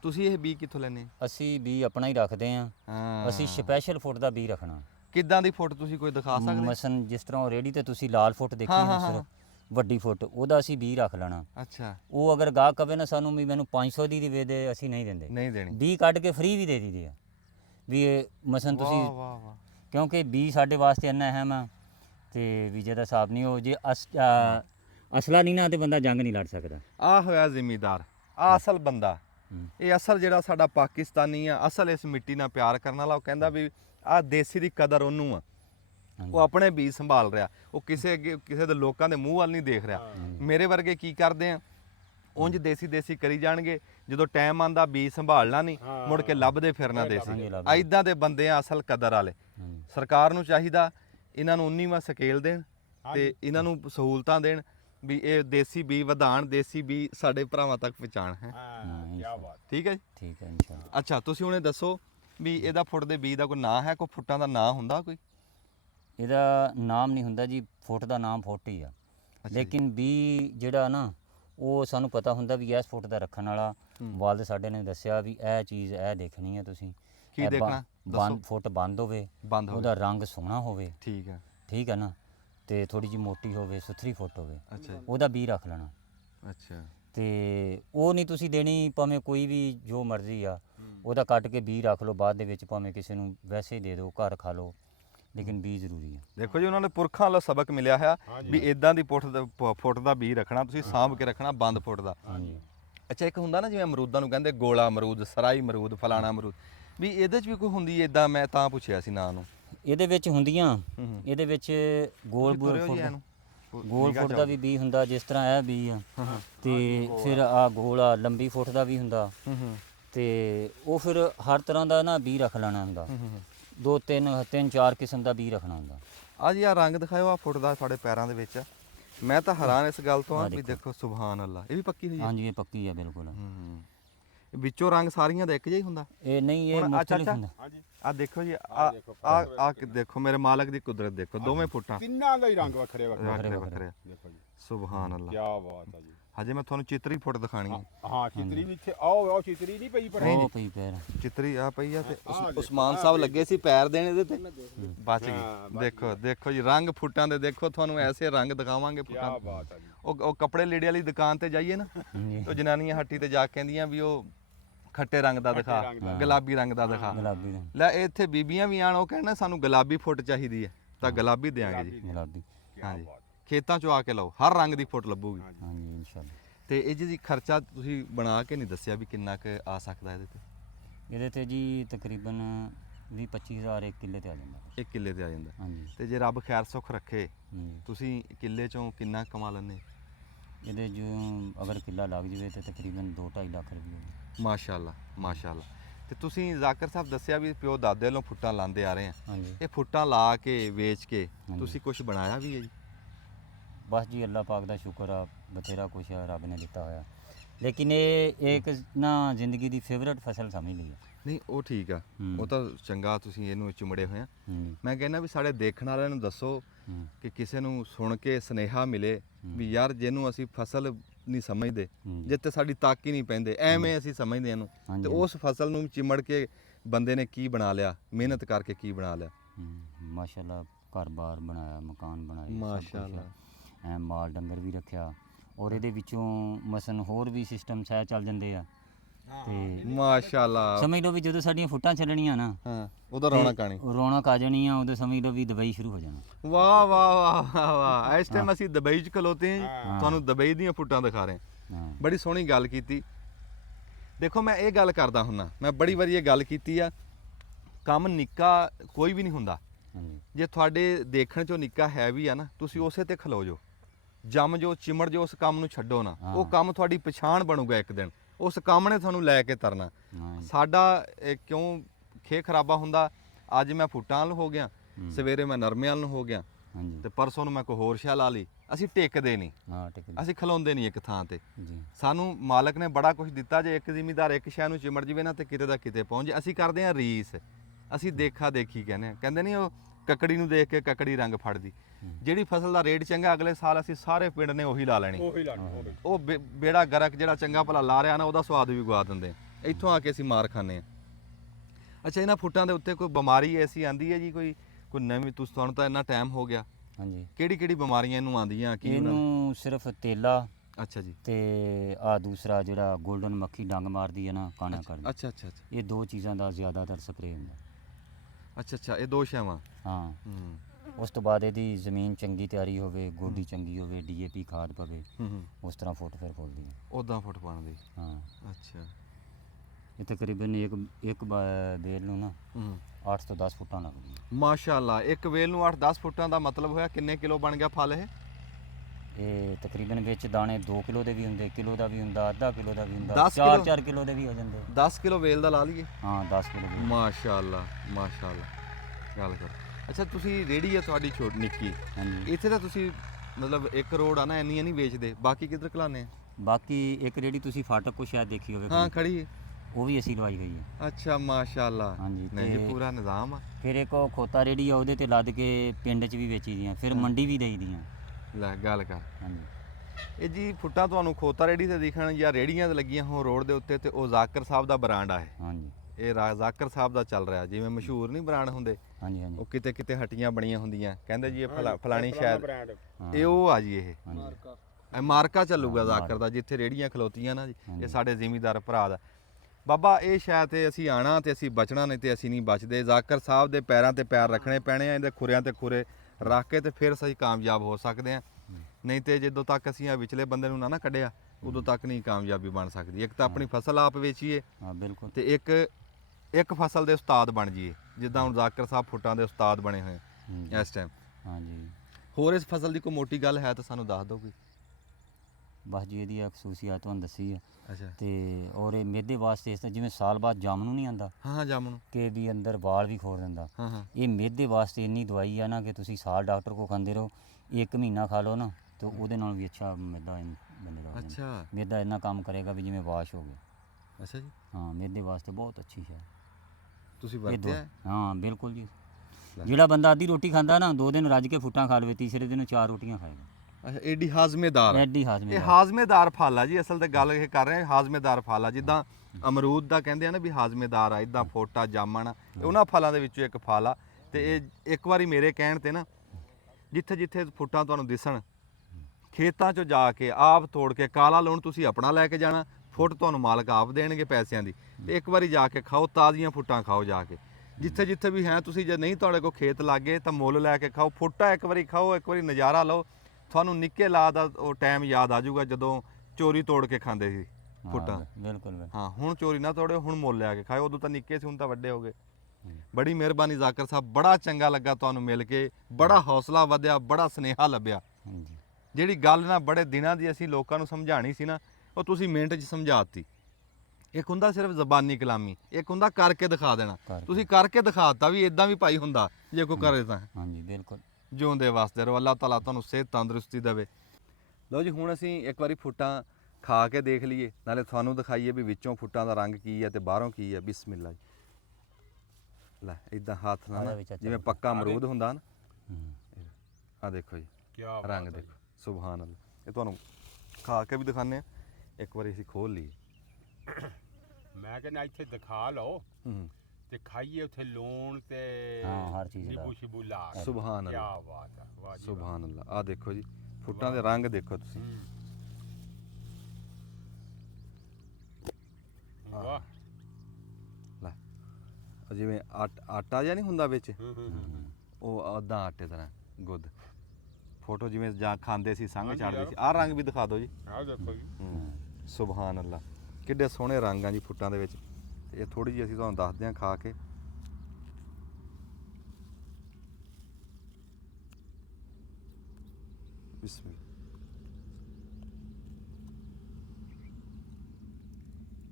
ਤੁਸੀਂ ਇਹ ਬੀ ਕਿੱਥੋਂ ਲੈਨੇ? ਅਸੀਂ ਬੀ ਆਪਣਾ ਹੀ ਰੱਖਦੇ ਹਾਂ। ਹਾਂ, ਅਸੀਂ ਸਪੈਸ਼ਲ ਫੁੱਟ ਦਾ ਬੀ ਰੱਖਣਾ। ਕਿੱਦਾਂ ਦੀ ਫੁੱਟ ਤੁਸੀਂ ਕੋਈ ਦਿਖਾ ਸਕਦੇ? ਮਸਨ ਜਿਸ ਤਰ੍ਹਾਂ ਰੇੜੀ ਤੇ ਤੁਸੀਂ ਲਾਲ ਫੁੱਟ ਦੇਖੀ ਨਾ ਸਰ, ਵੱਡੀ ਫੁੱਟ, ਉਹਦਾ ਅਸੀਂ ਬੀ ਰੱਖ ਲੈਣਾ। ਅੱਛਾ, ਉਹ ਅਗਰ ਗਾਹਕ ਕਵੇ ਨਾ ਸਾਨੂੰ ਵੀ ਮੈਨੂੰ 500 ਦੀ ਦੇ ਦੇ, ਅਸੀਂ ਨਹੀਂ ਦਿੰਦੇ, ਨਹੀਂ ਦੇਣੀ। ਬੀ ਕੱਢ ਕੇ ਫ੍ਰੀ ਵੀ ਦੇ ਦਈਦੇ ਆ ਵੀ ਇਹ ਮਸਨ ਤੁਸੀਂ, ਵਾਹ ਵਾਹ ਵਾਹ। ਕਿਉਂਕਿ ਬੀ ਸਾਡੇ ਵਾਸਤੇ ਇੰਨਾ ਅਹਿਮ ਆ ਤੇ ਵੀਜ਼ੇ ਦਾ ਹਿਸਾਬ ਨਹੀਂ। ਹੋ ਜੇ ਅਸਲਾ ਨਹੀਂ ਨਾ ਤੇ ਬੰਦਾ ਜੰਗ ਨਹੀਂ ਲੜ ਸਕਦਾ। ਆ ਹੋਇਆ ਜ਼ਿਮੀਦਾਰ, ਆ ਅਸਲ ਬੰਦਾ। ਇਹ ਅਸਲ ਜਿਹੜਾ ਸਾਡਾ ਪਾਕਿਸਤਾਨੀ ਆ, ਅਸਲ ਇਸ ਮਿੱਟੀ ਨਾਲ ਪਿਆਰ ਕਰਨ ਵਾਲਾ, ਉਹ ਕਹਿੰਦਾ ਵੀ ਆ ਦੇਸੀ ਦੀ ਕਦਰ ਉਹਨੂੰ ਆ। ਉਹ ਆਪਣੇ ਬੀਜ ਸੰਭਾਲ ਰਿਹਾ, ਉਹ ਕਿਸੇ ਅੱਗੇ ਕਿਸੇ ਦੇ ਲੋਕਾਂ ਦੇ ਮੂੰਹ ਵੱਲ ਨਹੀਂ ਦੇਖ ਰਿਹਾ। ਮੇਰੇ ਵਰਗੇ ਕੀ ਕਰਦੇ ਆ, ਉਂਝ ਦੇਸੀ ਕਰੀ ਜਾਣਗੇ, ਜਦੋਂ ਟਾਈਮ ਆਂਦਾ ਬੀਜ ਸੰਭਾਲਣਾ ਨਹੀਂ, ਮੁੜ ਕੇ ਲੱਭਦੇ ਫਿਰਨਾ ਦੇਸੀ। ਐਦਾਂ ਦੇ ਬੰਦੇ ਆ ਅਸਲ ਕਦਰ ਵਾਲੇ। ਸਰਕਾਰ ਨੂੰ ਚਾਹੀਦਾ ਇਹਨਾਂ ਨੂੰ 19ਵਾਂ ਸਕੇਲ ਦੇਣ ਤੇ ਇਹਨਾਂ ਨੂੰ ਸਹੂਲਤਾਂ ਦੇਣ ਵੀ ਇਹ ਦੇਸੀ ਬੀ ਵਧਾਣ, ਦੇਸੀ ਬੀ ਸਾਡੇ ਭਰਾਵਾਂ ਤੱਕ ਪਹੁੰਚਾਣ ਹੈ। ਕੀ ਬਾਤ। ਠੀਕ ਹੈ ਜੀ, ਠੀਕ ਹੈ ਇਨਸ਼ਾਅੱਲਾ। ਅੱਛਾ, ਤੁਸੀਂ ਹੁਣੇ ਦੱਸੋ ਵੀ ਇਹਦਾ ਫੁੱਟ ਦੇ ਬੀਜ ਦਾ ਕੋਈ ਨਾਂ ਹੈ? ਕੋਈ ਫੁੱਟਾਂ ਦਾ ਨਾਂ ਹੁੰਦਾ ਕੋਈ? ਇਹਦਾ ਨਾਮ ਨਹੀਂ ਹੁੰਦਾ ਜੀ, ਫੁੱਟ ਦਾ ਨਾਮ ਫੁੱਟ ਹੀ ਆ, ਲੇਕਿਨ ਬੀ ਜਿਹੜਾ ਨਾ ਉਹ ਸਾਨੂੰ ਪਤਾ ਹੁੰਦਾ ਵੀ ਇਸ ਫੁੱਟ ਦਾ ਰੱਖਣ ਵਾਲਾ। ਵਾਲਦ ਸਾਡੇ ਨੇ ਦੱਸਿਆ ਵੀ ਇਹ ਚੀਜ਼ ਇਹ ਦੇਖਣੀ ਹੈ ਤੁਸੀਂ, ਕੀ ਦੇਖਣਾ? ਫੁੱਟ ਬੰਦ ਹੋਵੇ, ਬੰਦ ਹੋਵੇ, ਉਹਦਾ ਰੰਗ ਸੋਹਣਾ ਹੋਵੇ, ਠੀਕ ਹੈ, ਠੀਕ ਹੈ ਨਾ, ਤੇ ਥੋੜੀ ਜਿਹੀ ਮੋਟੀ ਹੋਵੇ, ਸੁਥਰੀ ਫੁੱਟ ਹੋਵੇ, ਅੱਛਾ ਉਹਦਾ ਬੀ ਰੱਖ ਲੈਣਾ। ਅੱਛਾ, ਤੇ ਉਹ ਨਹੀਂ ਤੁਸੀਂ ਦੇਣੀ ਭਾਵੇਂ ਕੋਈ ਵੀ ਜੋ ਮਰਜ਼ੀ ਆ, ਉਹਦਾ ਕੱਟ ਕੇ ਬੀ ਰੱਖ ਲਓ, ਬਾਅਦ ਦੇ ਵਿੱਚ ਭਾਵੇਂ ਕਿਸੇ ਨੂੰ ਵੈਸੇ ਹੀ ਦੇ ਦਿਓ, ਘਰ ਖਾ ਲਓ, ਲੇਕਿਨ ਬੀ ਜ਼ਰੂਰੀ ਹੈ। ਦੇਖੋ ਜੀ, ਉਹਨਾਂ ਨੇ ਪੁਰਖਾਂ ਵੱਲੋਂ ਸਬਕ ਮਿਲਿਆ ਹੈ ਵੀ ਇਦਾਂ ਦੀ ਫੁੱਟ ਦਾ ਬੀ ਰੱਖਣਾ, ਤੁਸੀਂ ਸਾਂਭ ਕੇ ਰੱਖਣਾ, ਬੰਦ ਫੁੱਟ ਦਾ। ਹਾਂਜੀ। ਅੱਛਾ, ਇੱਕ ਹੁੰਦਾ ਨਾ ਜਿਵੇਂ ਅਮਰੂਦਾਂ ਨੂੰ ਕਹਿੰਦੇ ਗੋਲਾ ਅਮਰੂਦ, ਸਰਾਈ ਅਮਰੂਦ, ਫਲਾਣਾ ਅਮਰੂਦ, ਵੀ ਇਹਦੇ 'ਚ ਵੀ ਕੋਈ ਹੁੰਦੀ ਇਦਾਂ? ਮੈਂ ਤਾਂ ਪੁੱਛਿਆ ਸੀ ਨਾਂ ਨੂੰ। ਇਹਦੇ ਵਿੱਚ ਹੁੰਦੀਆਂ, ਇਹਦੇ ਵਿੱਚ ਗੋਲ ਫੁੱਟ ਦਾ ਵੀ ਬੀ ਹੁੰਦਾ, ਜਿਸ ਤਰ੍ਹਾਂ ਇਹ ਬੀ ਆ, ਤੇ ਫਿਰ ਆ ਗੋਲ ਆ ਲੰਬੀ ਫੁੱਟ ਦਾ ਵੀ ਹੁੰਦਾ, ਤੇ ਉਹ ਫਿਰ ਹਰ ਤਰ੍ਹਾਂ ਦਾ ਨਾ ਬੀ ਰੱਖ ਲੈਣਾ ਹੁੰਦਾ। 2-3-4 ਕਿਸਮ ਦਾ ਬੀ ਰੱਖਣਾ ਹੁੰਦਾ। ਆ ਜੀ, ਆ ਰੰਗ ਦਿਖਾਇਓ ਆ ਫੁੱਟ ਦਾ ਤੁਹਾਡੇ ਪੈਰਾਂ ਦੇ ਵਿੱਚ। ਮੈਂ ਤਾਂ ਹੈਰਾਨ ਇਸ ਗੱਲ ਤੋਂ ਆ ਵੀ ਦੇਖੋ, ਸੁਭਾਨ ਅੱਲਾ, ਇਹ ਵੀ ਪੱਕੀ ਹੋਈ ਹੈ? ਹਾਂਜੀ, ਇਹ ਪੱਕੀ ਆ ਬਿਲਕੁਲ। ਵਿੱਚੋਂ ਰੰਗ ਸਾਰੀਆਂ ਦਾ ਇੱਕ ਜਿਹਾ ਹੀ ਹੁੰਦਾ? ਇਹ ਨਹੀਂ, ਇਹ ਮੁਖਤਲਿਫ ਹੁੰਦਾ। ਆ ਦੇਖੋ ਜੀ, ਆ ਦੇਖੋ ਮੇਰੇ ਮਾਲਕ ਦੀ ਕੁਦਰਤ, ਦੇਖੋ ਦੋਵੇਂ ਫੁੱਟਾਂ, ਤਿੰਨਾਂ ਦਾ ਹੀ ਰੰਗ ਵੱਖਰੇ ਵੱਖਰੇ। ਦੇਖੋ ਜੀ, ਸੁਭਾਨ ਅੱਲਾ। ਕੀ ਬਾਤ ਆ ਜੀ। ਹਜੇ ਮੈਂ ਤੁਹਾਨੂੰ ਚਿੱਤਰੀ ਫੁੱਟ ਦਿਖਾਣੀ ਹੈ। ਹਾਂ, ਚਿਤਰੀ ਵੀ ਇੱਥੇ ਆਓ, ਚਿਤਰੀ ਨਹੀਂ ਪਈ ਪਰ ਉਹ ਪਈ ਪੈਰ। ਚਿੱਤਰੀ ਆ ਪਈ ਆ ਤੇ ਉਸਮਾਨ ਸਾਹਿਬ ਲੱਗੇ ਸੀ ਪੈਰ ਦੇਣ ਇਹਦੇ ਤੇ, ਬਚ ਗਈ। ਦੇਖੋ ਜੀ, ਰੰਗ ਫੁੱਟਾਂ ਦੇ ਦੇਖੋ, ਤੁਹਾਨੂੰ ਐਸੇ ਰੰਗ ਦਿਖਾਵਾਂਗੇ ਫੁੱਟਾਂ ਦੇ। ਕੀ ਬਾਤ ਆ ਜੀ। ਉਹ ਕੱਪੜੇ ਲੀੜੇ ਵਾਲੀ ਦੁਕਾਨ ਤੇ ਜਾਈਏ ਨਾ, ਉਹ ਜਨਾਨੀਆਂ ਹੱਟੀ ਤੇ ਜਾ ਕੇ ਕਹਿੰਦੀਆਂ ਵੀ ਉਹ ਖੱਟੇ ਰੰਗ ਦਾ ਦਿਖਾ, ਗੁਲਾਬੀ ਰੰਗ ਦਾ ਦਿਖਾ। ਗੁਲਾਬੀ ਦਾ। ਲੈ ਇੱਥੇ ਬੀਬੀਆਂ ਵੀ ਆਣ, ਉਹ ਕਹਿਣਾ ਸਾਨੂੰ ਗੁਲਾਬੀ ਫੁੱਟ ਚਾਹੀਦੀ ਹੈ, ਤਾਂ ਗੁਲਾਬੀ ਦੇਾਂਗੇ ਜੀ। ਗੁਲਾਬੀ। ਹਾਂਜੀ, ਖੇਤਾਂ ਚੋਂ ਆ ਕੇ ਲਓ, ਹਰ ਰੰਗ ਦੀ ਫੁੱਟ ਲੱਭੂਗੀ। ਹਾਂਜੀ ਇਨਸ਼ਾਅੱਲਾ। ਤੇ ਇਹ ਜੀ ਖਰਚਾ ਤੁਸੀਂ ਬਣਾ ਕੇ ਨਹੀਂ ਦੱਸਿਆ ਵੀ ਕਿੰਨਾ ਕੁ ਆ ਸਕਦਾ ਇਹਦੇ ਤੇ? ਇਹਦੇ ਤੇ ਜੀ ਤਕਰੀਬਨ 20-25 ਹਜ਼ਾਰ ਇੱਕ ਕਿੱਲੇ ਤੇ ਆ ਜਾਂਦਾ। ਇੱਕ ਕਿੱਲੇ ਤੇ ਆ ਜਾਂਦਾ। ਹਾਂਜੀ। ਤੇ ਜੇ ਰੱਬ ਖੈਰ ਸੁੱਖ ਰੱਖੇ, ਹਾਂਜੀ। ਤੁਸੀਂ ਕਿੱਲੇ ਚੋਂ ਕਿੰਨਾ ਕਮਾ ਲੈਂਦੇ? ਇਹਦੇ ਜੋ ਅਗਰ ਕਿੱਲਾ ਲੱਗ ਜਵੇ ਤੇ ਤਕਰੀਬਨ 2-2.5 ਲੱਖ ਰੁਪਏ। ਮਾਸ਼ਾਅੱਲਾ, ਮਾਸ਼ਾਅੱਲਾ। ਤੇ ਤੁਸੀਂ ਜ਼ਾਕਿਰ ਸਾਹਿਬ ਦੱਸਿਆ ਵੀ ਪਿਓ ਦਾਦੇ ਵੱਲੋਂ ਫੁੱਟਾਂ ਲਾਉਂਦੇ ਆ ਰਹੇ ਆ, ਹਾਂਜੀ। ਇਹ ਫੁੱਟਾਂ ਲਾ ਕੇ ਵੇਚ ਕੇ ਤੁਸੀਂ ਕੁਝ ਬਣਾਇਆ ਵੀ ਹੈ ਜੀ? ਬਸ ਜੀ ਅੱਲਾਹ ਪਾਕ ਦਾ ਸ਼ੁਕਰ ਆ, ਬਥੇਰਾ ਕੁਛ ਆ ਰੱਬ ਨੇ ਦਿੱਤਾ ਹੋਇਆ, ਲੇਕਿਨ ਇਹ ਇੱਕ ਨਾ ਜ਼ਿੰਦਗੀ ਦੀ ਫੇਵਰਟ ਫਸਲ ਸਮਝ ਲਈ ਹੈ। ਨਹੀਂ, ਉਹ ਠੀਕ ਆ, ਉਹ ਤਾਂ ਚੰਗਾ, ਤੁਸੀਂ ਇਹਨੂੰ ਚਿਮੜੇ ਹੋਏ ਆ। ਹਾਂਜੀ। ਮੈਂ ਕਹਿੰਦਾ ਵੀ ਸਾਡੇ ਦੇਖਣ ਵਾਲਿਆਂ ਨੂੰ ਦੱਸੋ ਕਿ ਕਿਸੇ ਨੂੰ ਸੁਣ ਕੇ ਸੁਨੇਹਾ ਮਿਲੇ ਵੀ ਯਾਰ ਜਿਹਨੂੰ ਅਸੀਂ ਫਸਲ ਨਹੀਂ ਸਮਝਦੇ, ਜਿੱਤੇ ਸਾਡੀ ਤੱਕ ਹੀ ਨਹੀਂ ਪੈਂਦੇ, ਐਵੇਂ ਅਸੀਂ ਸਮਝਦੇ ਇਹਨੂੰ, ਤੇ ਉਸ ਫਸਲ ਨੂੰ ਚਿਮੜ ਕੇ ਬੰਦੇ ਨੇ ਕੀ ਬਣਾ ਲਿਆ, ਮਿਹਨਤ ਕਰਕੇ ਕੀ ਬਣਾ ਲਿਆ। ਮਾਸ਼ਾਅੱਲਾ, ਘਰ-ਬਾਰ ਬਣਾਇਆ, ਮਕਾਨ ਬਣਾਏ, ਮਾਸ਼ਾਅੱਲਾ। ਐ ਮਾਲ ਡੰਗਰ ਵੀ ਰੱਖਿਆ, ਔਰ ਇਹਦੇ ਵਿੱਚੋਂ ਮਸਨ ਹੋਰ ਵੀ ਸਿਸਟਮ ਸਹਿ ਚੱਲ ਜਾਂਦੇ ਆ। ਤੇ ਮਾਸ਼ਾਅੱਲਾ, ਸਮਝ ਲਓ ਵੀ ਜਦੋਂ ਸਾਡੀਆਂ ਫੁੱਟਾਂ ਚੱਲਣੀਆਂ ਨਾ, ਹਾਂ, ਉਹਦਾ ਰੌਣਕ ਆਣੀ, ਰੌਣਕ ਆ ਜਾਣੀ ਆ, ਉਦੋਂ ਸਮਝ ਲਓ ਵੀ ਦੁਬਈ ਸ਼ੁਰੂ ਹੋ ਜਾਣਾ। ਵਾਹ ਵਾਹ ਵਾਹ ਵਾਹ ਵਾਹ। ਇਸ ਟਾਈਮ ਅਸੀਂ ਦੁਬਈ 'ਚ ਖਲੋਤੇ ਹਾਂ ਜੀ, ਤੁਹਾਨੂੰ ਦੁਬਈ ਦੀਆਂ ਫੁੱਟਾਂ ਦਿਖਾ ਰਹੇ ਹਾਂ। ਬੜੀ ਸੋਹਣੀ ਗੱਲ ਕੀਤੀ। ਦੇਖੋ, ਮੈਂ ਇਹ ਗੱਲ ਕਰਦਾ ਹੁੰਨਾ, ਮੈਂ ਬੜੀ ਵਾਰੀ ਇਹ ਗੱਲ ਕੀਤੀ ਆ, ਕੰਮ ਨਿੱਕਾ ਕੋਈ ਵੀ ਨਹੀਂ ਹੁੰਦਾ, ਹਾਂਜੀ ਜੇ ਤੁਹਾਡੇ ਦੇਖਣ ਚੋਂ ਨਿੱਕਾ ਹੈ ਵੀ ਆ ਨਾ, ਤੁਸੀਂ ਉਸੇ ਤੇ ਖਲੋ ਜਾਓ, ਜੰਮ ਜੋ ਚਿਮੜ ਜੋ, ਉਸ ਕੰਮ ਨੂੰ ਛੱਡੋ ਨਾ। ਉਹ ਕੰਮ ਤੁਹਾਡੀ ਪਛਾਣ ਬਣੂਗਾ ਇੱਕ ਦਿਨ, ਉਸ ਕੰਮ ਨੇ ਤੁਹਾਨੂੰ ਲੈ ਕੇ ਤਰਨਾ। ਹਾਂ ਜੀ, ਸਾਡਾ ਕਿਉਂ ਖੇ ਖਰਾਬਾ ਹੁੰਦਾ, ਅੱਜ ਮੈਂ ਫੁੱਟਾਂ ਵੱਲ ਹੋ ਗਿਆ, ਸਵੇਰੇ ਮੈਂ ਨਰਮੇ ਵੱਲ ਨੂੰ ਹੋ ਗਿਆ, ਹਾਂਜੀ ਤੇ ਪਰਸੋਂ ਨੂੰ ਮੈਂ ਕੋਈ ਹੋਰ ਸ਼ੈ ਲਾ ਲਈ। ਅਸੀਂ ਟਿਕਦੇ ਨਹੀਂ, ਹਾਂ ਟਿਕ ਅਸੀਂ ਖਲੋਂਦੇ ਨਹੀਂ ਇੱਕ ਥਾਂ ਤੇ। ਜੀ ਸਾਨੂੰ ਮਾਲਕ ਨੇ ਬੜਾ ਕੁਝ ਦਿੱਤਾ, ਜੇ ਇੱਕ ਜ਼ਿਮੀਦਾਰ ਇੱਕ ਸ਼ੈ ਨੂੰ ਚਿਮੜ ਜਵੇ ਨਾ ਤੇ ਕਿਤੇ ਦਾ ਕਿਤੇ ਪਹੁੰਚ ਜੇ। ਅਸੀਂ ਕਰਦੇ ਹਾਂ ਰੀਸ, ਅਸੀਂ ਦੇਖਾ ਦੇਖੀ ਕਹਿੰਦੇ ਨਹੀਂ ਉਹ ਕੱਕੜੀ ਨੂੰ ਦੇਖ ਕੇ ਕੱਕੜੀ ਰੰਗ ਫੜਦੀ। ਜਿਹੜੀ ਫਸਲ ਦਾ ਰੇਟ ਚੰਗਾ ਅਗਲੇ ਸਾਲ ਅਸੀਂ ਸਾਰੇ ਪਿੰਡ ਨੇ ਉਹੀ ਲਾ ਲੈਣੀ। ਉਹੀ ਲਾਣੀ ਉਹ ਬੇੜਾ ਗਰਕ ਜਿਹੜਾ ਚੰਗਾ ਭਲਾ ਲਾ ਰਿਹਾ ਨਾ, ਉਹਦਾ ਸਵਾਦ ਵੀ ਗਵਾ ਦਿੰਦੇ ਆ। ਇੱਥੋਂ ਆ ਕੇ ਅਸੀਂ ਮਾਰ ਖਾਂਦੇ ਆ। ਅੱਛਾ, ਇਹਨਾਂ ਫੁੱਟਾਂ ਦੇ ਉੱਤੇ ਕੋਈ ਬਿਮਾਰੀ ਐਸੀ ਆਂਦੀ ਹੈ ਜੀ, ਕੋਈ ਨਵੀਂ? ਤੁਸੀਂ ਤੁਹਾਨੂੰ ਤਾਂ ਇੰਨਾ ਟਾਈਮ ਹੋ ਗਿਆ, ਹਾਂਜੀ ਕਿਹੜੀ ਬਿਮਾਰੀਆਂ ਇਹਨੂੰ ਆਉਂਦੀਆਂ ਕੀ ਉਹਨਾਂ ਨੂੰ? ਇਹਨੂੰ ਸਿਰਫ ਤੇਲਾ ਅੱਛਾ ਜੀ, ਤੇ ਆ ਦੂਸਰਾ ਜਿਹੜਾ 골ਡਨ ਮੱਖੀ ਡੰਗ ਮਾਰਦੀ ਹੈ ਨਾ, ਕਾਣਾ ਕਰਦੀ, ਅੱਛਾ ਅੱਛਾ ਅੱਛਾ ਇਹ ਦੋ ਚੀਜ਼ਾਂ ਦਾ ਜ਼ਿਆਦਾਤਰ ਸਪਰੇਅ ਹੁੰਦਾ। ਅੱਛਾ ਅੱਛਾ, ਇਹ ਦੋ ਸ਼ੈਵਾਂ। ਹਾਂ ਹੂੰ ਉਸ ਤੋਂ ਬਾਅਦ ਇਹਦੀ ਜ਼ਮੀਨ ਚੰਗੀ ਤਿਆਰੀ ਹੋਵੇ, ਗੋਡੀ ਚੰਗੀ ਹੋਵੇ, ਡੀਏਪੀ ਖਾਦ ਪਵੇ, ਹੂੰ ਉਸ ਤਰ੍ਹਾਂ ਫੁੱਟ ਫਿਰ ਫੁੱਲਦੀ ਹੈ। ਉਦਾਂ ਫੁੱਟ ਪਾਉਣ ਦੀ। ਹਾਂ ਅੱਛਾ। ਇਹ ਤਕਰੀਬਨ ਇੱਕ ਬੇਲ ਨੂੰ ਨਾ ਹੂੰ 8 ਤੋਂ 10 ਫੁੱਟਾਂ ਲੱਗਦੀਆਂ। ਮਾਸ਼ਾਅੱਲਾ, ਇੱਕ ਵੇਲ ਨੂੰ 8-10 ਫੁੱਟਾਂ ਦਾ ਮਤਲਬ ਹੋਇਆ ਕਿੰਨੇ ਕਿਲੋ ਬਣ ਗਿਆ ਫਲ ਇਹ? ਇਹ ਤਕਰੀਬਨ ਵਿੱਚ ਦਾਣੇ 2 ਕਿਲੋ ਦੇ ਵੀ ਹੁੰਦੇ, ਕਿਲੋ ਦਾ ਵੀ ਹੁੰਦਾ, ਅੱਧਾ ਕਿਲੋ ਦਾ ਵੀ ਹੁੰਦਾ, 10 ਕਿਲੋ? 4-4 ਕਿਲੋ ਦੇ ਵੀ ਹੋ ਜਾਂਦੇ। 10 ਕਿਲੋ ਵੇਲ ਦਾ ਲਾ ਲਈਏ। ਹਾਂ 10 ਕਿਲੋ ਵੀ। ਮਾਸ਼ਾਅੱਲਾ ਮਾਸ਼ਾਅੱਲਾ, ਗੱਲ ਕਰ। ਅੱਛਾ, ਤੁਸੀਂ ਰੇਹੜੀ ਹੈ ਤੁਹਾਡੀ ਛੋਟੀ ਨਿੱਕੀ, ਹਾਂਜੀ ਇੱਥੇ ਤਾਂ ਤੁਸੀਂ ਮਤਲਬ ਇੱਕ ਰੋਡ ਆ ਨਾ, ਇੰਨੀਆਂ ਨਹੀਂ ਵੇਚਦੇ, ਬਾਕੀ ਕਿੱਧਰ ਖਲਾਨੇ ਆ? ਬਾਕੀ ਇੱਕ ਜਿਹੜੀ ਤੁਸੀਂ ਫਾਟਕ ਕੋ ਸ਼ਾਇਦ ਦੇਖੀ ਹੋਵੇ, ਹਾਂ ਖੜੀ ਹੈ। ਉਹ ਵੀ ਅਸੀਂ ਲਵਾਈ ਗਈ ਹੈ। ਅੱਛਾ ਮਾਸ਼ਾਅੱਲਾ, ਹਾਂਜੀ ਨਹੀਂ ਜੀ ਤੇ ਪੂਰਾ ਨਿਜ਼ਾਮ ਆ। ਫਿਰ ਇੱਕ ਉਹ ਖੋਤਾ ਰੇੜੀ ਆ, ਉਹਦੇ ਤੇ ਲੱਦ ਕੇ ਪਿੰਡ 'ਚ ਵੀ ਵੇਚੀ ਦੀਆਂ, ਫਿਰ ਮੰਡੀ ਵੀ ਦੇਈ ਦੀਆਂ। ਲੈ ਗੱਲ ਕਰ। ਹਾਂਜੀ ਇਹ ਜੀ ਫੁੱਟਾਂ ਤੁਹਾਨੂੰ ਖੋਤਾ ਰੇੜੀ ਤੇ ਦਿਖਣ ਜਾਂ ਰੇੜੀਆਂ ਤੇ ਲੱਗੀਆਂ ਹੋਣ ਰੋਡ ਦੇ ਉੱਤੇ, ਤੇ ਉਹ ਜ਼ਾਕਰ ਸਾਹਿਬ ਦਾ ਬ੍ਰਾਂਡ ਆ ਇਹ। ਹਾਂਜੀ ਇਹ ਜ਼ਾਕਰ ਸਾਹਿਬ ਦਾ ਚੱਲ ਰਿਹਾ, ਜਿਵੇਂ ਮਸ਼ਹੂਰ ਨਹੀਂ ਬ੍ਰਾਂਡ ਹੁੰਦੇ, ਹਾਂਜੀ ਹਾਂਜੀ ਉਹ ਕਿਤੇ ਕਿਤੇ ਹੱਟੀਆਂ ਬਣੀਆਂ ਹੁੰਦੀਆਂ, ਕਹਿੰਦੇ ਜੀ ਇਹ ਫਲਾਣੀ ਸ਼ਾਇਦ ਬ੍ਰਾਂਡ ਹਾਂ, ਇਹ ਉਹ ਆ ਜੀ। ਇਹ ਹਾਂਜੀ ਇਹ ਮਾਰਕਾ ਚੱਲੂਗਾ ਜ਼ਾਕਰ ਦਾ, ਜਿੱਥੇ ਰੇੜੀਆਂ ਖਲੋਤੀਆਂ ਨਾ ਜੀ, ਇਹ ਸਾਡੇ ਜ਼ਿਮੀਦਾਰ ਭਰਾ ਦਾ। ਬਾਬਾ ਇਹ ਸ਼ਾਇਦ ਤੇ ਅਸੀਂ ਆਣਾ ਤੇ ਅਸੀਂ ਬਚਣਾ, ਨਹੀਂ ਤੇ ਅਸੀਂ ਨਹੀਂ ਬਚਦੇ। ਜ਼ਾਕਰ ਸਾਹਿਬ ਦੇ ਪੈਰਾਂ ਤੇ ਪੈਰ ਰੱਖਣੇ ਪੈਣੇ ਆ, ਇਹਦੇ ਖੁਰਿਆਂ ਤੇ ਖੁਰੇ ਰੱਖ ਕੇ ਤੇ ਫਿਰ ਅਸੀਂ ਕਾਮਯਾਬ ਹੋ ਸਕਦੇ ਆ। ਨਹੀਂ ਤੇ ਜਦੋਂ ਤੱਕ ਅਸੀਂ ਆ ਵਿਚਲੇ ਬੰਦੇ ਨੂੰ ਨਾ ਕੱਢਿਆ, ਉਦੋਂ ਤੱਕ ਨਹੀਂ ਕਾਮਯਾਬੀ ਬਣ ਸਕਦੀ। ਇੱਕ ਤਾਂ ਆਪਣੀ ਫਸਲ ਆਪ ਵੇਚੀਏ, ਹਾਂ ਬਿਲਕੁਲ। ਤੇ ਇੱਕ ਫਸਲ ਦੇ ਉਸਤਾਦ ਬਣ ਜਾਈਏ, ਜਿੱਦਾਂ ਹੁਣ ਜ਼ਾਕਰ ਸਾਹਿਬ ਫੁੱਟਾਂ ਦੇ ਉਸਤਾਦ ਬਣੇ ਹੋਏ ਇਸ ਟਾਈਮ। ਹਾਂਜੀ ਹੋਰ ਇਸ ਫਸਲ ਦੀ ਕੋਈ ਮੋਟੀ ਗੱਲ ਹੈ ਤਾਂ ਸਾਨੂੰ ਦੱਸ ਦਿਓ ਕੋਈ। ਬਸ ਜੀ ਇਹਦੀ ਖਸੂਸੀਅਤ ਤੁਹਾਨੂੰ ਦੱਸੀ ਆ। ਅੱਛਾ। ਤੇ ਔਰ ਇਹ ਮਿਹਦੇ ਵਾਸਤੇ ਇਸ ਤਰ੍ਹਾਂ ਜਿਵੇਂ ਸਾਲ ਬਾਅਦ ਜਾਮਨੂੰ ਨਹੀਂ ਆਂਦਾ ਹਾਂ ਹਾਂ, ਜਾਮਨ। ਕਿ ਵੀ ਅੰਦਰ ਵਾਲ ਵੀ ਖੋਰ ਦਿੰਦਾ, ਹਾਂ ਹਾਂ, ਇਹ ਮਿਹਦੇ ਵਾਸਤੇ ਇੰਨੀ ਦਵਾਈ ਆ ਨਾ ਕਿ ਤੁਸੀਂ ਸਾਲ ਡਾਕਟਰ ਕੋ ਖਾਂਦੇ ਰਹੋ, 1 ਮਹੀਨਾ ਖਾ ਲਓ ਨਾ ਤੇ ਉਹਦੇ ਨਾਲ ਵੀ ਅੱਛਾ ਮਿਹਦਾ ਬਣੇਗਾ। ਅੱਛਾ ਮਿਹਦਾ ਇੰਨਾ ਕੰਮ ਕਰੇਗਾ ਵੀ ਜਿਵੇਂ ਵਾਸ਼ ਹੋ ਗਿਆ। ਅੱਛਾ ਜੀ, ਹਾਂ ਮਿਹਦੇ ਵਾਸਤੇ ਬਹੁਤ ਅੱਛੀ ਹੈ ਤੁਸੀਂ ਇਹ ਵਰਤਿਆ ਹੈ? ਹਾਂ ਬਿਲਕੁਲ ਜੀ। ਜਿਹੜਾ ਬੰਦਾ ਅੱਧੀ ਰੋਟੀ ਖਾਂਦਾ ਨਾ, 2 ਦਿਨ ਰੱਜ ਕੇ ਫੁੱਟਾਂ ਖਾ ਲਵੇ, ਤੀਸਰੇ ਦਿਨ 4 ਰੋਟੀਆਂ ਖਾਏਗਾ। ਅੱਛਾ, ਏਡੀ ਹਾਜ਼ਮੇਦਾਰ। ਐਡੀ ਹਾਜ਼ਮੇ ਇਹ ਹਾਜ਼ਮੇਦਾਰ ਫਲ ਆ ਜੀ, ਅਸਲ ਤੇ ਗੱਲ ਇਹ ਕਰ ਰਹੇ ਹਾਂ, ਹਾਜ਼ਮੇਦਾਰ ਫਲ ਆ। ਜਿੱਦਾਂ ਅਮਰੂਦ ਦਾ ਕਹਿੰਦੇ ਆ ਨਾ ਵੀ ਹਾਜ਼ਮੇਦਾਰ ਆ, ਇਦਾਂ ਫੋਟਾ ਜਾਮਣ ਆ, ਇਹ ਉਹਨਾਂ ਫਲਾਂ ਦੇ ਵਿੱਚੋਂ ਇੱਕ ਫਲ ਆ। ਤੇ ਇਹ ਇੱਕ ਵਾਰੀ ਮੇਰੇ ਕਹਿਣ ਤੇ ਨਾ, ਜਿੱਥੇ ਜਿੱਥੇ ਫੁੱਟਾਂ ਤੁਹਾਨੂੰ ਦਿਸਣ, ਖੇਤਾਂ 'ਚੋਂ ਜਾ ਕੇ ਆਪ ਤੋੜ ਕੇ, ਕਾਲਾ ਲੂਣ ਤੁਸੀਂ ਆਪਣਾ ਲੈ ਕੇ ਜਾਣਾ, ਫੁੱਟ ਤੁਹਾਨੂੰ ਮਾਲਕ ਆਪ ਦੇਣਗੇ ਪੈਸਿਆਂ ਦੀ, ਤੇ ਇੱਕ ਵਾਰੀ ਜਾ ਕੇ ਖਾਓ, ਤਾਜ਼ੀਆਂ ਫੁੱਟਾਂ ਖਾਓ ਜਾ ਕੇ। ਜਿੱਥੇ ਜਿੱਥੇ ਵੀ ਹੈ ਤੁਸੀਂ, ਜੇ ਨਹੀਂ ਤੁਹਾਡੇ ਕੋਲ ਖੇਤ ਲਾਗੇ ਤਾਂ ਮੁੱਲ ਲੈ ਕੇ ਖਾਓ, ਫੁੱਟਾ ਇੱਕ ਵਾਰੀ ਖਾਓ, ਇੱਕ ਵਾਰੀ ਨਜ਼ਾਰਾ ਲਓ। ਤੁਹਾਨੂੰ ਨਿੱਕੇ ਲਾ ਦਾ ਉਹ ਟਾਈਮ ਯਾਦ ਆ ਜਾਊਗਾ ਜਦੋਂ ਚੋਰੀ ਤੋੜ ਕੇ ਖਾਂਦੇ ਸੀ ਫੁੱਟਾਂ। ਬਿਲਕੁਲ ਹਾਂ, ਹੁਣ ਚੋਰੀ ਨਾ ਤੋੜਿਓ, ਹੁਣ ਮੁੱਲ ਲੈ ਕੇ ਖਾਓ। ਉਦੋਂ ਤਾਂ ਨਿੱਕੇ ਸੀ, ਹੁਣ ਤਾਂ ਵੱਡੇ ਹੋ ਗਏ। ਬੜੀ ਮਿਹਰਬਾਨੀ ਜ਼ਾਕਰ ਸਾਹਿਬ, ਬੜਾ ਚੰਗਾ ਲੱਗਾ ਤੁਹਾਨੂੰ ਮਿਲ ਕੇ, ਬੜਾ ਹੌਸਲਾ ਵਧਿਆ, ਬੜਾ ਸੁਨੇਹਾ ਲੱਭਿਆ। ਹਾਂਜੀ ਜਿਹੜੀ ਗੱਲ ਨਾ ਬੜੇ ਦਿਨਾਂ ਦੀ ਅਸੀਂ ਲੋਕਾਂ ਨੂੰ ਸਮਝਾਣੀ ਸੀ ਨਾ, ਉਹ ਤੁਸੀਂ ਮਿੰਟ 'ਚ ਸਮਝਾਤੀ। ਇੱਕ ਹੁੰਦਾ ਸਿਰਫ ਜ਼ਬਾਨੀ ਕਲਾਮੀ, ਇੱਕ ਹੁੰਦਾ ਕਰਕੇ ਦਿਖਾ ਦੇਣਾ। ਤੁਸੀਂ ਕਰਕੇ ਦਿਖਾਤਾ ਵੀ ਇਦਾਂ ਵੀ ਭਾਈ ਹੁੰਦਾ, ਜੇ ਕੋਈ ਕਰੇ ਤਾਂ। ਹਾਂਜੀ ਬਿਲਕੁਲ। ਜਿਉਂਦੇ ਵਾਸਤੇ ਰਹੋ, ਅੱਲਾਹ ਤਾਲਾ ਤੁਹਾਨੂੰ ਸਿਹਤ ਤੰਦਰੁਸਤੀ ਦੇਵੇ। ਲਓ ਜੀ, ਹੁਣ ਅਸੀਂ ਇੱਕ ਵਾਰੀ ਫੁੱਟਾਂ ਖਾ ਕੇ ਦੇਖ ਲਈਏ, ਨਾਲੇ ਤੁਹਾਨੂੰ ਦਿਖਾਈਏ ਵੀ ਵਿੱਚੋਂ ਫੁੱਟਾਂ ਦਾ ਰੰਗ ਕੀ ਹੈ ਤੇ ਬਾਹਰੋਂ ਕੀ ਹੈ। ਬਿਸਮਿਲ੍ਲਾ ਜੀ। ਲੈ ਇਦਾਂ ਹੱਥ ਨਾਲ ਨਾ, ਜਿਵੇਂ ਪੱਕਾ ਅਮਰੂਦ ਹੁੰਦਾ ਨਾ, ਆ ਦੇਖੋ ਜੀ ਰੰਗ ਦੇਖੋ, ਸੁਭਾਨ ਅੱਲਾ। ਇਹ ਤੁਹਾਨੂੰ ਖਾ ਕੇ ਵੀ ਦਿਖਾਉਂਦੇ ਆ, ਇੱਕ ਵਾਰੀ ਅਸੀਂ ਖੋਲ ਲਈਏ। ਮੈਂ ਕਹਿੰਦਾ ਇੱਥੇ ਦਿਖਾ ਲਓ ਹੂੰ, ਤੇ ਖਾਈਏ ਉੱਥੇ ਲੂਣ ਤੇ ਹਾਂ, ਹਰ ਚੀਜ਼ ਦਾ। ਨਿੰਬੂ ਸ਼ਿਬੂ ਲਾ ਕੇ। ਸੁਭਾਨ ਕੀ ਅੱਲਾ, ਬਾਤ ਹੈ, ਵਾਹ ਜੀ ਸੁਭਾਨ ਅੱਲਾ। ਆ ਦੇਖੋ ਜੀ ਫੁੱਟਾਂ ਦੇ ਰੰਗ ਦੇਖੋ ਤੁਸੀਂ। ਵਾਹ। ਲੈ ਜਿਵੇਂ ਆਟਾ ਜਿਹਾ ਨਹੀਂ ਹੁੰਦਾ ਵਿੱਚ, ਉਹ ਉੱਦਾਂ ਆਟੇ ਤਰ੍ਹਾਂ ਗੁੱਦ। ਫੋਟੋ ਜਿਵੇਂ ਜਾਂ ਖਾਂਦੇ ਸੀ, ਸੰਗ ਚੜ੍ਹਦੇ ਸੀ। ਆਹ ਰੰਗ ਵੀ ਦਿਖਾ ਦਿਓ ਜੀ। ਆਹ ਦੇਖੋ ਜੀ, ਸੁਭਾਨ ਅੱਲਾ, ਕਿੱਡੇ ਸੋਹਣੇ ਰੰਗ ਆ ਜੀ ਫੁੱਟਾਂ ਦੇ ਵਿੱਚ। ਇਹ ਥੋੜੀ ਜਿਹੀ ਅਸੀਂ ਤੁਹਾਨੂੰ ਦੱਸਦੇ ਹਾਂ ਖਾ ਕੇ। ਬਿਸਮਿਲ੍ਲਾ।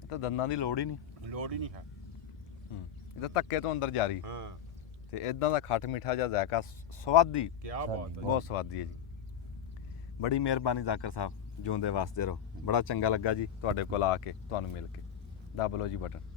ਇਹ ਤਾਂ ਦੰਦਾਂ ਦੀ ਲੋੜ ਹੀ ਨਹੀਂ। ਲੋੜ ਹੀ ਨਹੀਂ ਹੈ। ਇਹ ਤਾਂ ਧੱਕੇ ਤੋਂ ਅੰਦਰ ਜਾ ਰਹੀ ਹਾਂ ਤੇ ਇਦਾਂ ਦਾ ਖੱਟ ਮਿੱਠਾ ਜਿਹਾ ਜ਼ਾਇਕਾ ਸਵਾਦੀ, ਕੀ ਬਾਤ ਹੈ। ਬਹੁਤ ਸਵਾਦੀ ਹੈ ਜੀ। ਬੜੀ ਮਿਹਰਬਾਨੀ ਜ਼ਾਕਰ ਸਾਹਿਬ, ਜਿਉਂਦੇ ਵਾਸਤੇ ਰਹੋ। ਬੜਾ ਚੰਗਾ ਲੱਗਾ ਜੀ ਤੁਹਾਡੇ ਕੋਲ ਆ ਕੇ, ਤੁਹਾਨੂੰ ਮਿਲ ਕੇ। ਦੱਬ ਲਓ ਜੀ ਬਟਨ।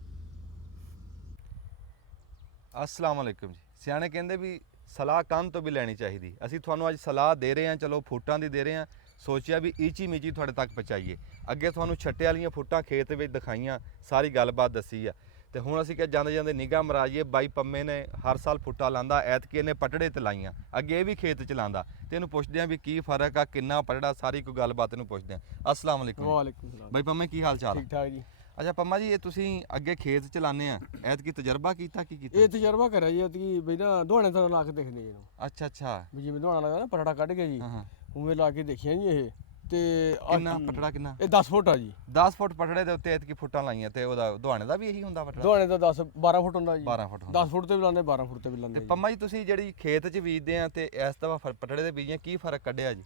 अस्सलाम वालेकुम जी। ਸਿਆਣੇ ਕਹਿੰਦੇ ਵੀ ਸਲਾਹ ਕੰਨ ਤੋਂ ਵੀ ਲੈਣੀ ਚਾਹੀਦੀ। ਅਸੀਂ ਤੁਹਾਨੂੰ ਅੱਜ ਸਲਾਹ ਦੇ ਰਹੇ ਹਾਂ, ਚਲੋ ਫੁੱਟਾਂ ਦੀ ਦੇ ਰਹੇ ਹਾਂ। ਸੋਚਿਆ ਵੀ ਈਚੀ ਮੀਚੀ ਤੁਹਾਡੇ ਤੱਕ ਪਹੁੰਚਾਈਏ। ਅੱਗੇ ਤੁਹਾਨੂੰ ਛੱਟੇ ਵਾਲੀਆਂ ਫੁੱਟਾਂ ਖੇਤ ਵਿੱਚ ਦਿਖਾਈਆਂ, ਸਾਰੀ ਗੱਲਬਾਤ ਦੱਸੀ ਆ। ਤੇ ਹੁਣ ਅਸੀਂ ਕਿ ਜਾਂਦੇ ਜਾਂਦੇ ਨਿਗਾਹ ਮਰਾਈਏ। ਬਾਈ ਪੰਮੇ ਨੇ ਹਰ ਸਾਲ ਫੁੱਟਾਂ ਲਾਂਦਾ, ਐਤਕੀ ਇਹਨੇ ਪਟੜੇ ਤੇ ਲਾਈਆਂ, ਅੱਗੇ ਇਹ ਵੀ ਖੇਤ ਚ ਲਾਂਦਾ। ਤੇ ਇਹਨੂੰ ਪੁੱਛਦੇ ਆ ਵੀ ਕੀ ਫਰਕ ਆ, ਕਿੰਨਾ ਪਟੜਾ, ਸਾਰੀ ਕੋਈ ਗੱਲਬਾਤ ਇਹਨੂੰ ਪੁੱਛਦੇ ਆ। अस्सलाम वालेकुम। ਵਾਲੇਕੁਮ ਸਲਾਮ। ਬਾਈ ਪੰਮੇ ਕੀ ਹਾਲ ਚਾਲ? ਠੀਕ ਠਾਕ ਜੀ। ਅੱਛਾ ਪੰਮਾ ਜੀ, ਇਹ ਤੁਸੀਂ ਅੱਗੇ ਖੇਤ ਚ ਲਾਉਂਦੇ ਆ, ਐਤਕੀ ਤਜਰਬਾ ਕੀਤਾ ਕੀ ਕੀਤਾ? ਇਹ ਤਜਰਬਾ ਕਰਿਆ ਜੀ ਕਿ ਬਈ ਨਾ ਦੁਹਾਣੇ ਤਰ੍ਹਾਂ ਲਾ ਕੇ ਦੇਖਦੇ ਜੀ ਇਹਨੂੰ, ਅੱਛਾ ਅੱਛਾ। ਵੀ ਜਿਵੇਂ ਦੁਹਾਣਾ ਲੱਗਦਾ ਨਾ ਪਟੜਾ ਕੱਢ ਕੇ ਜੀ, ਹਾਂ ਹਾਂ। ਉਵੇਂ ਲਾ ਕੇ ਦੇਖਿਆ ਜੀ ਇਹ। ਤੇ ਕਿੰਨਾ ਪਟੜਾ ਕਿੰਨਾ? ਇਹ 10 ਫੁੱਟ ਆ ਜੀ। 10 ਫੁੱਟ ਪਟੜੇ ਦੇ ਉੱਤੇ ਐਤਕੀ ਫੁੱਟਾਂ ਲਾਈਆਂ ਤੇ ਉਹਦਾ ਦੁਹਾਣੇ ਦਾ ਵੀ ਇਹੀ ਹੁੰਦਾ ਪਟੜਾ? ਦੁਹਾਣੇ ਦਾ 12 ਫੁੱਟ ਹੁੰਦਾ ਜੀ। 12 ਫੁੱਟ ਹੁੰਦਾ। 10 ਫੁੱਟ ਤੇ ਵੀ ਲਾਉਂਦੇ, 12 ਫੁੱਟ ਤੇ ਵੀ ਤੇ ਲਾਉਂਦੇ ਜੀ। ਪੰਮਾ ਜੀ, ਤੁਸੀਂ ਜਿਹੜੀ ਖੇਤ 'ਚ ਬੀਜਦੇ ਆ ਤੇ ਇਸ ਦਫਾ ਪਟੜੇ ਦੇ ਬੀਜੀਆਂ, ਕੀ ਫਰਕ ਕੱਢਿਆ ਜੀ?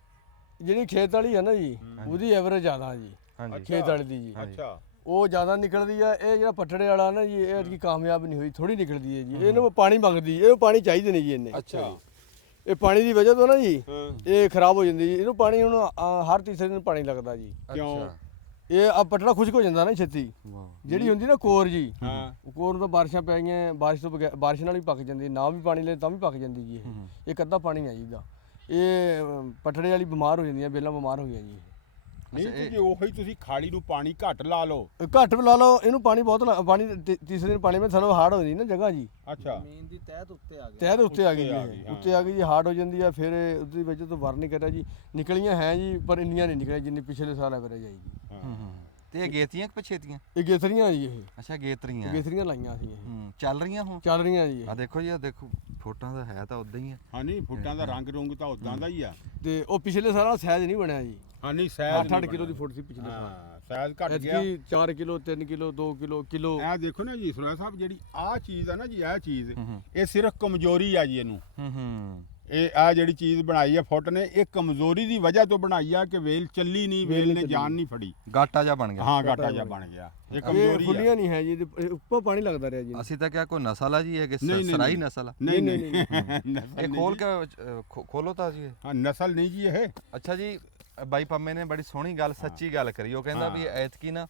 ਜਿਹੜੀ ਖੇਤ ਵਾਲੀ ਹੈ ਨਾ ਜੀ, ਉਹਦੀ ਐਵਰੇਜ ਜ਼ਿਆਦਾ ਜੀ ਹਾਂਜੀ। ਖੇਤ ਵਾਲੀ ਦੀ ਜੀ। ਅੱਛਾ ਉਹ ਜ਼ਿਆਦਾ ਨਿਕਲਦੀ ਆ। ਇਹ ਜਿਹੜਾ ਪੱਟੜੇ ਵਾਲਾ ਨਾ ਜੀ, ਇਹ ਐਤਕੀ ਕਾਮਯਾਬ ਨਹੀਂ ਹੋਈ, ਥੋੜੀ ਨਿਕਲਦੀ ਹੈ ਜੀ। ਇਹਨੂੰ ਪਾਣੀ ਮੰਗਦੀ, ਇਹਨੂੰ ਪਾਣੀ ਚਾਹੀਦੇ ਨਹੀਂ ਜੀ ਇਹਨੇ। ਅੱਛਾ ਇਹ ਪਾਣੀ ਦੀ ਵਜ੍ਹਾ ਤੋਂ ਨਾ ਜੀ ਹਾਂ ਇਹ ਖਰਾਬ ਹੋ ਜਾਂਦੀ ਜੀ। ਇਹਨੂੰ ਪਾਣੀ ਹੁਣ ਹਰ ਤੀਸਰੇ ਦਿਨ ਪਾਣੀ ਲੱਗਦਾ ਜੀ। ਕਿਉਂ? ਇਹ ਆ ਪਟੜਾ ਖੁਸ਼ਕ ਹੋ ਜਾਂਦਾ ਨਾ ਛੇਤੀ। ਵਾਹ। ਜਿਹੜੀ ਹੁੰਦੀ ਨਾ ਕੋਰ ਜੀ, ਹਾਂ ਉਹ ਕੋਰ ਨੂੰ ਤਾਂ ਬਾਰਿਸ਼ਾਂ ਪੈ ਗਈਆਂ, ਬਾਰਿਸ਼ ਤੋਂ ਬਗੈਰ, ਬਾਰਿਸ਼ ਨਾਲ ਵੀ ਪੱਕ ਜਾਂਦੀ, ਨਾ ਵੀ ਪਾਣੀ ਲੈ ਤਾਂ ਵੀ ਪੱਕ ਜਾਂਦੀ ਜੀ। ਇਹ ਇੱਕ ਅੱਧਾ ਪਾਣੀ ਆ ਜੀ ਦਾ। ਇਹ ਪਟੜੇ ਵਾਲੀ ਬਿਮਾਰ ਹੋ ਜਾਂਦੀਆਂ, ਬੇਲਾਂ ਬਿਮਾਰ ਹੋ ਗਈਆਂ ਜੀ। ਨਹੀਂ ਤੇ ਜੇ ਉਹੀ ਤੁਸੀਂ ਖਾਲੀ ਨੂੰ ਪਾਣੀ ਘੱਟ ਲਾ ਲਓ। ਘੱਟ ਲਾ ਲਓ, ਇਹਨੂੰ ਪਾਣੀ ਬਹੁਤ ਪਾਣੀ ਤੀਸਰੇ ਦਿਨ ਪਾਣੀ ਵਿੱਚ ਸਾਨੂੰ ਹਾਰਡ ਹੋ ਜਾਂਦੀ ਨਾ ਜਗ੍ਹਾ ਜੀ। ਅੱਛਾ ਤਹਿ ਦੇ ਉੱਤੇ ਆ ਗਈ ਜੀ ਇਹ। ਉੱਤੇ ਆ ਗਈ ਜੀ, ਹਾਰਡ ਹੋ ਜਾਂਦੀ ਆ। ਫਿਰ ਉਹਦੀ ਵਜ੍ਹਾ ਤੋਂ ਵਰ ਨਹੀਂ ਕਰਿਆ ਜੀ। ਨਿਕਲੀਆਂ ਹੈ ਜੀ, ਪਰ ਇੰਨੀਆਂ ਨਹੀਂ ਨਿਕਲੀਆਂ ਜਿੰਨੀ ਪਿਛਲੇ ਸਾਲ ਐਵਰੇਜ ਆਈ ਜੀ। ਤੇ ਇਹ ਗੇਤੀਆਂ ਕਿ ਪਛੇਤੀਆਂ? ਇਹ ਗੇਥਰੀਆਂ ਜੀ, ਇਹ ਅੱਛਾ ਗੇਤਰੀਆਂ। ਗੇਥਰੀਆਂ ਲਾਈਆਂ ਅਸੀਂ ਇਹ। ਚੱਲ ਰਹੀਆਂ ਹੁਣ? ਚੱਲ ਰਹੀਆਂ ਜੀ ਇਹ। ਆ ਦੇਖੋ ਜੀ, ਆ ਦੇਖੋ ਫੋਟੋਆਂ ਦਾ ਹੈ ਤਾਂ ਉਦਾਂ ਹੀ ਆ। ਹਾਂ ਨਹੀਂ ਫੁੱਟਾਂ ਦਾ ਰੰਗ ਰੁੰਗ ਤਾਂ ਉਦਾਂ ਦਾ ਹੀ ਆ। ਤੇ ਉਹ ਪਿਛਲੇ ਸਾਲ ਸਾਈਜ਼ ਨਹੀਂ ਬਣਿਆ ਜੀ। ਹਾਂ ਨਹੀਂ ਸਾਈਜ਼ 8-8 ਕਿਲੋ ਦੀ ਫੁੱਟ ਸੀ ਪਿਛਲੇ ਸਾਲ। ਹਾਂ ਸਾਈਜ਼ ਘਟ ਗਿਆ। ਐਤਕੀ 4 ਕਿਲੋ 3 ਕਿਲੋ 2 ਕਿਲੋ ਇਹ ਦੇਖੋ ਨਾ ਜੀ ਸੁਰਾ ਸਾਹਿਬ, ਜਿਹੜੀ ਆਹ ਚੀਜ਼ ਆ ਨਾ ਜੀ, ਇਹ ਚੀਜ਼ ਇਹ ਸਿਰਫ ਕਮਜ਼ੋਰੀ ਆ ਜੀ ਇਹਨੂੰ। ਇਹ ਆ ਜਿਹੜੀ ਚੀਜ਼ ਬਣਾਈ ਆ ਫੁੱਟ ਨੇ, ਇਹ ਕਮਜ਼ੋਰੀ ਦੀ ਵਜ੍ਹਾ ਤੋਂ ਬਣਾਈ ਆ ਕਿ ਵੇਲ ਚੱਲੀ ਨਹੀਂ, ਵੇਲ ਨੇ ਜਾਨ ਨਹੀਂ ਫੜੀ। ਗਾਟਾ ਜਾ ਬਣ ਗਿਆ। ਹਾਂ ਗਾਟਾ ਜਿਹਾ ਬਣ ਗਿਆ। ਇਹ ਇਹ ਕਮਜ਼ੋਰੀ ਆ। ਖੁੱਲੀਆਂ ਨਹੀਂ ਹੈ ਜੀ, ਇਹਦੇ ਉੱਪਰ ਪਾਣੀ ਲੱਗਦਾ ਰਿਹਾ ਜੀ। ਅਸੀਂ ਤਾਂ ਕਿਹਾ ਕੋਈ ਨਸਲ ਆ ਜੀ, ਇਹ ਕਿ ਨਹੀਂ, ਸਰਾਈ ਨਹੀਂ। ਨਸਲ ਆ? ਨਹੀਂ ਨਹੀਂ ਇਹ ਖੋਲ ਕੇ ਖੋਲੋ ਤਾਂ ਜੀ। ਹਾਂ ਨਸਲ ਨਹੀਂ ਜੀ ਇਹ। ਅੱਛਾ ਜੀ, ਬਾਈ ਪੰਮੇ ਨੇ ਬੜੀ ਸੋਹਣੀ ਗੱਲ, ਸੱਚੀ ਗੱਲ ਕਰੀ। ਉਹ ਕਹਿੰਦਾ ਵੀ ਐਤਕੀ ਨਾ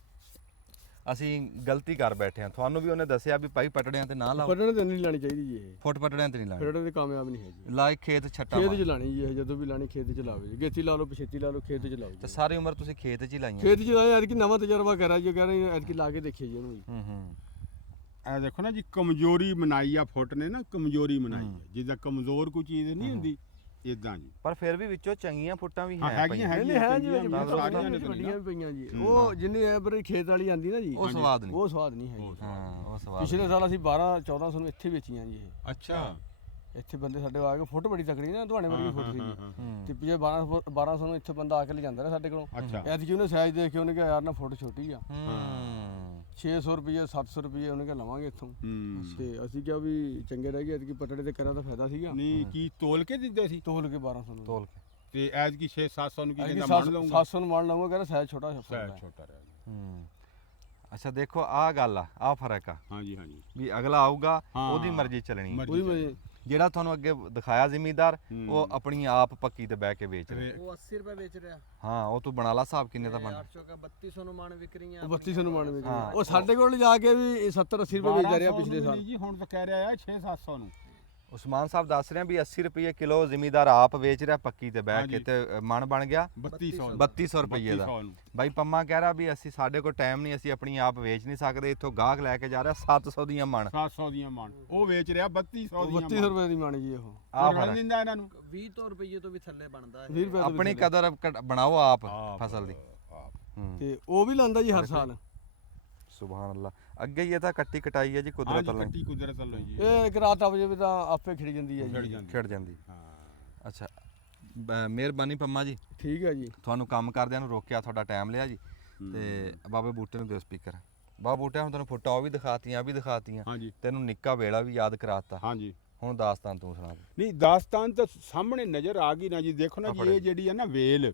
ਅਸੀਂ ਗਲਤੀ ਕਰ ਬੈਠੇ ਹਾਂ। ਤੁਹਾਨੂੰ ਵੀ ਉਹਨੇ ਦੱਸਿਆ ਵੀ ਭਾਈ ਪਟੜਿਆਂ ਤੇ ਨਾ ਲਾਓ, ਪਟੜੇ ਤੇ ਨਹੀਂ ਲਾਣੀ ਚਾਹੀਦੀ ਜੀ ਇਹ। ਫੁੱਟ ਪਟੜਿਆਂ ਤੇ ਨਹੀਂ ਲਾਣੀ। ਪਟੜੇ ਤੇ ਕਾਮਯਾਬ ਨਹੀਂ ਹੈ ਜੀ। ਲਾਏ ਖੇਤ ਛੱਟਾ ਖੇਤ 'ਚ ਲਾਣੀ ਜੀ ਇਹ, ਜਦੋਂ ਵੀ ਲਾਣੀ ਖੇਤ 'ਚ ਲਾਵੇ ਜੀ। ਗੇਤੀ ਲਾ ਲਓ, ਪਛੇਤੀ ਲਾ ਲਓ, ਖੇਤ 'ਚ ਲਾਓ ਤੇ ਜੀ। ਸਾਰੀ ਉਮਰ ਤੁਸੀਂ ਖੇਤ 'ਚ ਹੀ ਲਾਈਆਂ? ਖੇਤ 'ਚ ਲਾਇਆ, ਐਤਕੀ ਨਵਾਂ ਤਜਰਬਾ ਕਰਿਆ ਜੀ। ਕਹਿ ਰਹੇ ਐਤਕੀ ਲਾ ਕੇ ਦੇਖੀਏ ਜੀ ਉਹਨੂੰ ਜੀ। ਇਹ ਦੇਖੋ ਨਾ ਜੀ, ਕਮਜ਼ੋਰੀ ਮਨਾਈ ਆ ਫੁੱਟ ਨੇ ਨਾ, ਕਮਜ਼ੋਰੀ ਮਨਾਈ ਆ। ਜਿੱਦਾਂ ਕਮਜ਼ੋਰ ਕੋਈ ਚੀਜ਼ ਨਹੀਂ ਹੁੰਦੀ, ਇਦਾਂ ਜੀ। ਪਰ ਫਿਰ ਵੀ ਵਿੱਚੋਂ ਚੰਗੀਆਂ ਫੁੱਟਾਂ ਵੀ ਹਾਂ ਹੈ ਹੈਗੀਆਂ ਨਹੀਂ ਹੈਗੀਆਂ ਹੈ ਜੀ, ਚੰਗੀਆਂ, ਸਾਰੀਆਂ ਸਾਰੀਆਂ ਨੇ ਵੱਡੀਆਂ ਵੀ ਪਈਆਂ ਜੀ। ਉਹ ਜਿੰਨੀ ਐਵਰੇਜ ਖੇਤ ਵਾਲੀ ਆਂਦੀ ਨਾ ਜੀ, ਉਹ ਸਵਾਦ ਨਹੀਂ। ਉਹ ਸਵਾਦ ਨਹੀਂ ਹੈ। ਹਾਂ ਉਹ ਸਵਾਦ। ਪਿਛਲੇ ਸਾਲ ਅਸੀਂ 12-1400 ਨੂੰ ਇੱਥੇ ਵੇਚੀਆਂ ਜੀ ਇਹ। ਅੱਛਾ ਇੱਥੇ ਬੰਦੇ ਸਾਡੇ ਆ ਕੇ ਫੁੱਟ ਬੜੀ ਤਕੜੀ ਨਾ, ਦੁਹਾਣੇ ਵਰਗੀ ਫੁੱਟ ਸੀ ਜੀ। ਤੇ ਪਿਛੇ 1200 ਨੂੰ ਇੱਥੇ ਬੰਦਾ ਆ ਕੇ ਲੈ ਜਾਂਦਾ ਰਿਹਾ ਸਾਡੇ ਕੋਲੋਂ। ਅੱਛਾ ਐਤਕੀ ਉਹਨੇ ਸਾਈਜ਼ ਦੇਖ ਕੇ ਉਹਨੇ ਕਿਹਾ ਯਾਰ ਨਾ ਫੁੱਟ ਛੋਟੀ ਆ। 600 ਰੁਪਏ 700 ਰੁਪਏ ਉਹਨੇ ਕਿਹਾ ਲਵਾਂਗੇ ਇੱਥੋਂ। ਤੇ ਅਸੀਂ ਕਿਹਾ ਵੀ ਚੰਗੇ ਰਹਿ ਗਏ, ਐਤਕੀ ਪਟੜੇ ਤੇ ਕਰਿਆ ਤਾਂ ਫਾਇਦਾ ਸੀਗਾ। ਨਹੀਂ ਕੀ ਤੋਲ ਕੇ ਦਿੰਦੇ ਸੀ? ਤੋਲ ਕੇ 1200 ਨੂੰ। ਤੋਲ ਕੇ ਤੇ ਐਜ ਕੀ 6-700 ਨੂੰ ਕੀ ਐਤਕੀ ਕਹਿੰਦਾ ਮੰਨ ਲਊਂਗਾ? 700 ਨੂੰ ਮੰਨ ਲਵਾਂਗਾ, ਕਹਿੰਦਾ ਸਾਈਜ਼ ਛੋਟਾ ਸਾਈਜ਼ ਛੋਟਾ ਰਹਿ ਗਿਆ। ਅੱਛਾ ਦੇਖੋ ਆਹ ਗੱਲ ਆ ਫਰਕ ਆ ਹਾਂਜੀ ਹਾਂਜੀ ਵੀ ਅਗਲਾ ਆਊਗਾ ਹਾਂ। ਉਹਦੀ ਮਰਜ਼ੀ ਚੱਲਣੀ। ਮਰਜ਼ੀ ਉਹਦੀ ਜਿਹੜਾ ਤੁਹਾਨੂੰ ਅੱਗੇ ਦਿਖਾਇਆ ਜ਼ਿਮੀਦਾਰ, ਉਹ ਆਪਣੀ ਆਪ ਪੱਕੀ ਤੇ ਬਹਿ ਕੇ ਵੇਚ ਰਿਹਾ। ਉਹ 80 ਰੁਪਏ ਵੇਚ ਰਿਹਾ। ਹਾਂ ਉਹ ਤੂੰ ਬਣਾ ਲਾ ਹਿਸਾਬ ਕਿੰਨੇ ਦਾ ਬਣਦਾ। 800 का 3200 ਨੂੰ ਮਣ ਵਿਕ ਰਹੀਆਂ। ਉਹ 3200 ਨੂੰ ਮੰਨ ਵਿੱਚ। ਉਹ ਸਾਡੇ ਕੋਲ ਜਾ ਕੇ ਵੀ 70-80 ਰੁਪਏ ਵੇਚ ਰਿਹਾ ਪਿਛਲੇ ਸਾਲ ਜੀ। ਹੁਣ ਤਾਂ ਕਹਿ ਰਿਹਾ ਆ 6-700 ਨੂੰ। ਉਸਮਾਨ ਸਾਹਿਬ ਦੱਸ ਰਹੇ ਆ ਵੀ 80 ਰੁਪਏ ਕਿਲੋ ਜ਼ਿਮੀਦਾਰ ਆਪ ਵੇਚ ਰਿਹਾ ਪੱਕੀ ਤੇ ਬਹਿ ਕੇ, ਤੇ ਮਣ ਬਣ ਗਿਆ 3200 ਰੁਪਏ ਦਾ। ਬਾਈ ਪੰਮਾ ਕਹਿ ਰਿਹਾ ਵੀ ਅਸੀਂ ਸਾਡੇ ਕੋਲ ਟਾਈਮ ਨਹੀਂ, ਅਸੀਂ ਆਪਣੀ ਆਪ ਵੇਚ ਨਹੀਂ ਸਕਦੇ, ਇੱਥੋਂ ਗਾਹਕ ਲੈ ਕੇ ਜਾ ਰਿਹਾ 700 ਦੀਆਂ ਮਣ। 700 ਦੀਆਂ ਮਣ ਉਹ ਵੇਚ ਰਿਹਾ 3200 ਦੀਆਂ। 3200 ਰੁਪਏ ਦੀ ਮਣ ਜੀ ਉਹ। ਆਹ ਰਲ ਦਿੰਦਾ ਇਹਨਾਂ ਨੂੰ। 20 ਰੁਪਏ ਤੋਂ ਵੀ ਥੱਲੇ ਬਣਦਾ ਹੈ। 20 ਰੁਪਏ ਤੋਂ ਆਪਣੀ ਕਦਰ ਬਣਾਓ ਆਪ ਫਸਲ ਦੀ। ਤੇ ਉਹ ਵੀ ਲਾਂਦਾ ਜੀ ਹਰ ਸਾਲ। ਸੁਭਾਨ ਅੱਲਾ। ਅੱਗੇ ਹੀ ਇਹ ਤਾਂ ਕੱਟੀ ਕਟਾਈ ਹੈ ਜੀ, ਕੁਦਰਤ ਵੱਲੋਂ ਕੱਟੀ ਕੁਦਰਤ ਵੱਲੋਂ ਜੀ। ਇਹ ਇੱਕ ਰਾਤ ਆ ਵਜੇ ਤਾਂ ਆਪੇ ਖਿੜ ਜਾਂਦੀ ਹੈ ਜੀ। ਖਿੜ ਜਾਂਦੀ। ਹਾਂ ਅੱਛਾ ਮਿਹਰਬਾਨੀ ਪੰਮਾ ਜੀ, ਠੀਕ ਹੈ ਜੀ। ਤੁਹਾਨੂੰ ਕੰਮ ਕਰਦਿਆਂ ਨੂੰ ਰੋਕਿਆ, ਤੁਹਾਡਾ ਟਾਈਮ ਲਿਆ ਜੀ। ਤੇ ਬਾਬੇ ਬੂਟੇ ਨੂੰ ਦਿਓ ਸਪੀਕਰ। ਬਾਬਾ ਬੂਟੇ ਹੁਣ ਤੈਨੂੰ ਫੋਟੋ ਉਹ ਵੀ ਦਿਖਾਤੀਆਂ, ਆ ਵੀ ਦਿਖਾਤੀਆਂ, ਹਾਂਜੀ ਤੈਨੂੰ ਨਿੱਕਾ ਵੇਲਾ ਵੀ ਯਾਦ ਕਰਾਤਾ। ਹਾਂਜੀ ਹੁਣ ਦਾਸਤਾਨ ਤੂੰ ਸੁਣਾ ਦੇ। ਨਹੀਂ ਦਾਸਤਾਨ ਤਾਂ ਸਾਹਮਣੇ ਨਜ਼ਰ ਆ ਗਈ ਨਾ ਜੀ, ਦੇਖੋ ਨਾ ਜੀ, ਇਹ ਜਿਹੜੀ ਆ ਨਾ ਵੇਲ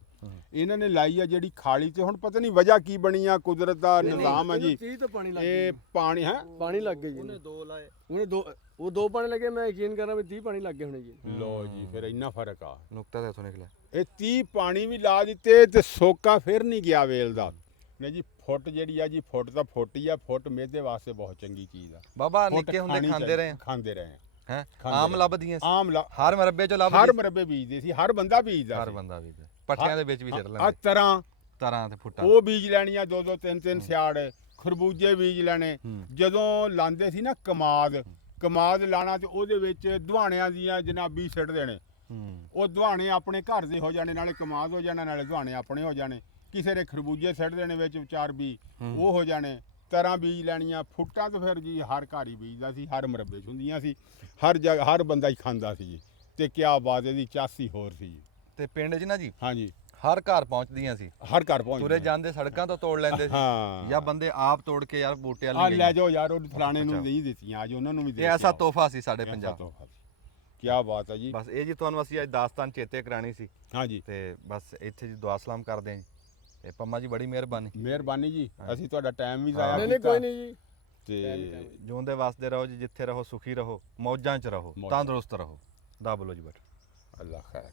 ਇਹਨਾਂ ਨੇ ਲਾਈ ਆ ਜਿਹੜੀ ਖਾਲੀ ਤੇ, ਹੁਣ ਪਤਾ ਨਹੀਂ ਵਜ੍ਹਾ ਕੀ ਬਣੀ ਆ, ਕੁਦਰਤ ਦਾ ਨਿਜ਼ਾਮ ਆ ਜੀ। 30 ਤੋਂ ਪਾਣੀ ਲੱਗ ਇਹ ਪਾਣੀ ਹੈ ਪਾਣੀ ਲੱਗ ਗਿਆ ਜੀ ਉਹਨੇ 2 ਲਾਏ। ਉਹਨੇ ਦੋ ਪਾਣੀ ਲੱਗੇ, ਮੈਂ ਯਕੀਨ ਕਰਾਂ ਵੀ 30 ਪਾਣੀ ਲੱਗ ਗਏ ਹੋਣੇ ਜੀ। ਲੋ ਜੀ, ਫਿਰ ਇੰਨਾ ਫਰਕ ਆ। ਨੁਕਤਾ ਤਾਂ ਇੱਥੋਂ ਨਿਕਲਿਆ। ਇਹ 30 ਪਾਣੀ ਵੀ ਲਾ ਦਿੱਤੇ ਤੇ ਸੋਕਾ ਫਿਰ ਨਹੀਂ ਗਿਆ ਵੇਲ ਦਾ। ਨਹੀਂ ਜੀ, ਫੁੱਟ ਜਿਹੜੀ ਆ ਜੀ, ਫੁੱਟ ਤਾਂ ਫੁੱਟ ਹੀ ਆ, ਫੁੱਟ ਮੇਦੇ ਵਾਸਤੇ ਬਹੁਤ ਚੰਗੀ ਚੀਜ਼ ਆ। ਬਾਬਾ ਫੁੱਟ ਨਿੱਕੇ ਹੁੰਦੇ ਖਾਣੀ ਖਾਂਦੇ ਰਹੇ ਆ ਖਾਂਦੇ ਰਹੇ ਹੈ, ਖਾਂਦੇ ਆਮ ਰਹੇ। ਲੱਭਦੀਆਂ ਸੀ, ਆਮ ਹਰ ਮਰਬੇ ਚੋਂ ਹਰ ਲੱਭਦੀ, ਮਰਬੇ ਬੀਜਦੇ ਸੀ, ਹਰ ਬੰਦਾ ਬੀਜਦਾ ਹਰ ਸੀ। ਬੰਦਾ ਵੀ ਪੱਠਿਆਂ ਦੇ ਵਿੱਚ ਵੀ ਸਿੱਟ ਆ ਲੈਂਦੇ ਤਰ੍ਹਾਂ ਤਰਾਂ ਤੇ ਫੁੱਟਾਂ। ਉਹ ਬੀਜ ਲੈਣੀਆਂ 2-2 3-3 ਸਿਆੜ, ਖਰਬੂਜੇ ਬੀਜ ਲੈਣੇ। ਜਦੋਂ ਲਾਂਦੇ ਸੀ ਨਾ ਕਮਾਦ ਲਾਣਾ, ਤੇ ਉਹਦੇ ਵਿੱਚ ਦੁਹਾਣਿਆਂ ਦੀਆਂ ਜਨਾਬੀ ਸਿੱਟ ਦੇਣੇ। ਉਹ ਦੁਹਾਣੇ ਆਪਣੇ ਘਰ ਦੇ ਹੋ ਜਾਣੇ, ਨਾਲੇ ਕਮਾਦ ਹੋ ਜਾਣਾ, ਨਾਲੇ ਦੁਹਾਣੇ ਆਪਣੇ ਹੋ ਜਾਣੇ। ਕਿਸੇ ਦੇ ਖਰਬੂਜੇ ਸਿੱਟ ਦੇਣੇ ਵਿੱਚ 4 ਬੀ, ਉਹ ਹੋ ਜਾਣੇ। ਤਰ੍ਹਾਂ ਬੀਜ ਲੈਣੀਆਂ। ਫੁੱਟਾਂ ਤਾਂ ਫਿਰ ਜੀ ਹਰ ਘਰ ਹੀ ਬੀਜਦਾ ਸੀ, ਹਰ ਮਰਬੇ 'ਚ ਹੁੰਦੀਆਂ ਸੀ, ਹਰ ਜਗ੍ਹਾ ਹਰ ਬੰਦਾ ਹੀ ਖਾਂਦਾ ਸੀ ਜੀ। ਤੇ ਕਿਆ ਬਾਤ ਇਹਦੀ ਚਾਸੀ ਹੋਰ ਸੀ ਜੀ। ਤੇ ਪਿੰਡ 'ਚ ਨਾ ਜੀ ਹਾਂਜੀ, ਹਰ ਘਰ ਪਹੁੰਚਦੀਆਂ ਸੀ, ਹਰ ਘਰ ਪਹੁੰਚ ਤੁਰੇ ਜਾਂਦੇ ਸੜਕਾਂ ਤੋਂ ਤੋੜ ਲੈਂਦੇ ਸੀ, ਹਾਂ। ਜਾਂ ਬੰਦੇ ਆਪ ਤੋੜ ਕੇ ਯਾਰ ਬੂਟੇ ਆ ਵਾਲੇ ਲੈ ਜਾਓ ਯਾਰ, ਉਹ ਫਲਾਣੇ ਨੂੰ ਨਹੀਂ ਦਿੱਤੀਆਂ, ਅੱਜ ਉਹਨਾਂ ਨੂੰ ਵੀ ਇਹ ਐਸਾ ਤੋਹਫਾ ਸੀ ਸਾਡੇ ਪੰਜਾਬ। ਕੀ ਬਾਤ ਹੈ ਜੀ। ਬਸ ਇਹ ਜੀ ਤੁਹਾਨੂੰ ਅਸੀਂ ਅੱਜ ਦਾਸਤਾਨ ਚੇਤੇ ਕਰਾਣੀ ਸੀ। ਹਾਂਜੀ, ਤੇ ਬਸ ਇੱਥੇ ਜੀ ਦੁਆ ਸਲਾਮ ਕਰਦੇ ਹਾਂ ਜੀ। ਤੇ ਪੰਮਾ ਜੀ ਬੜੀ ਮਿਹਰਬਾਨੀ ਮਿਹਰਬਾਨੀ ਜੀ, ਅਸੀਂ ਤੁਹਾਡਾ ਟਾਈਮ ਵੀ ਹਾਂ। ਜ਼ਾਇਆ ਨਹੀਂ ਕੋਈ ਨਹੀਂ ਜੀ। ਤੇ ਜਿਉਂਦੇ ਵਸਦੇ ਰਹੋ ਜੀ, ਜਿੱਥੇ ਰਹੋ ਸੁਖੀ ਰਹੋ, ਮੌਜਾਂ 'ਚ ਰਹੋ, ਮੌਜਾਂ। ਤੰਦਰੁਸਤ ਰਹੋ। ਦਾ ਬੋਲੋ ਜੀ ਬੇਟਾ। ਅੱਲਾ ਖੈਰ।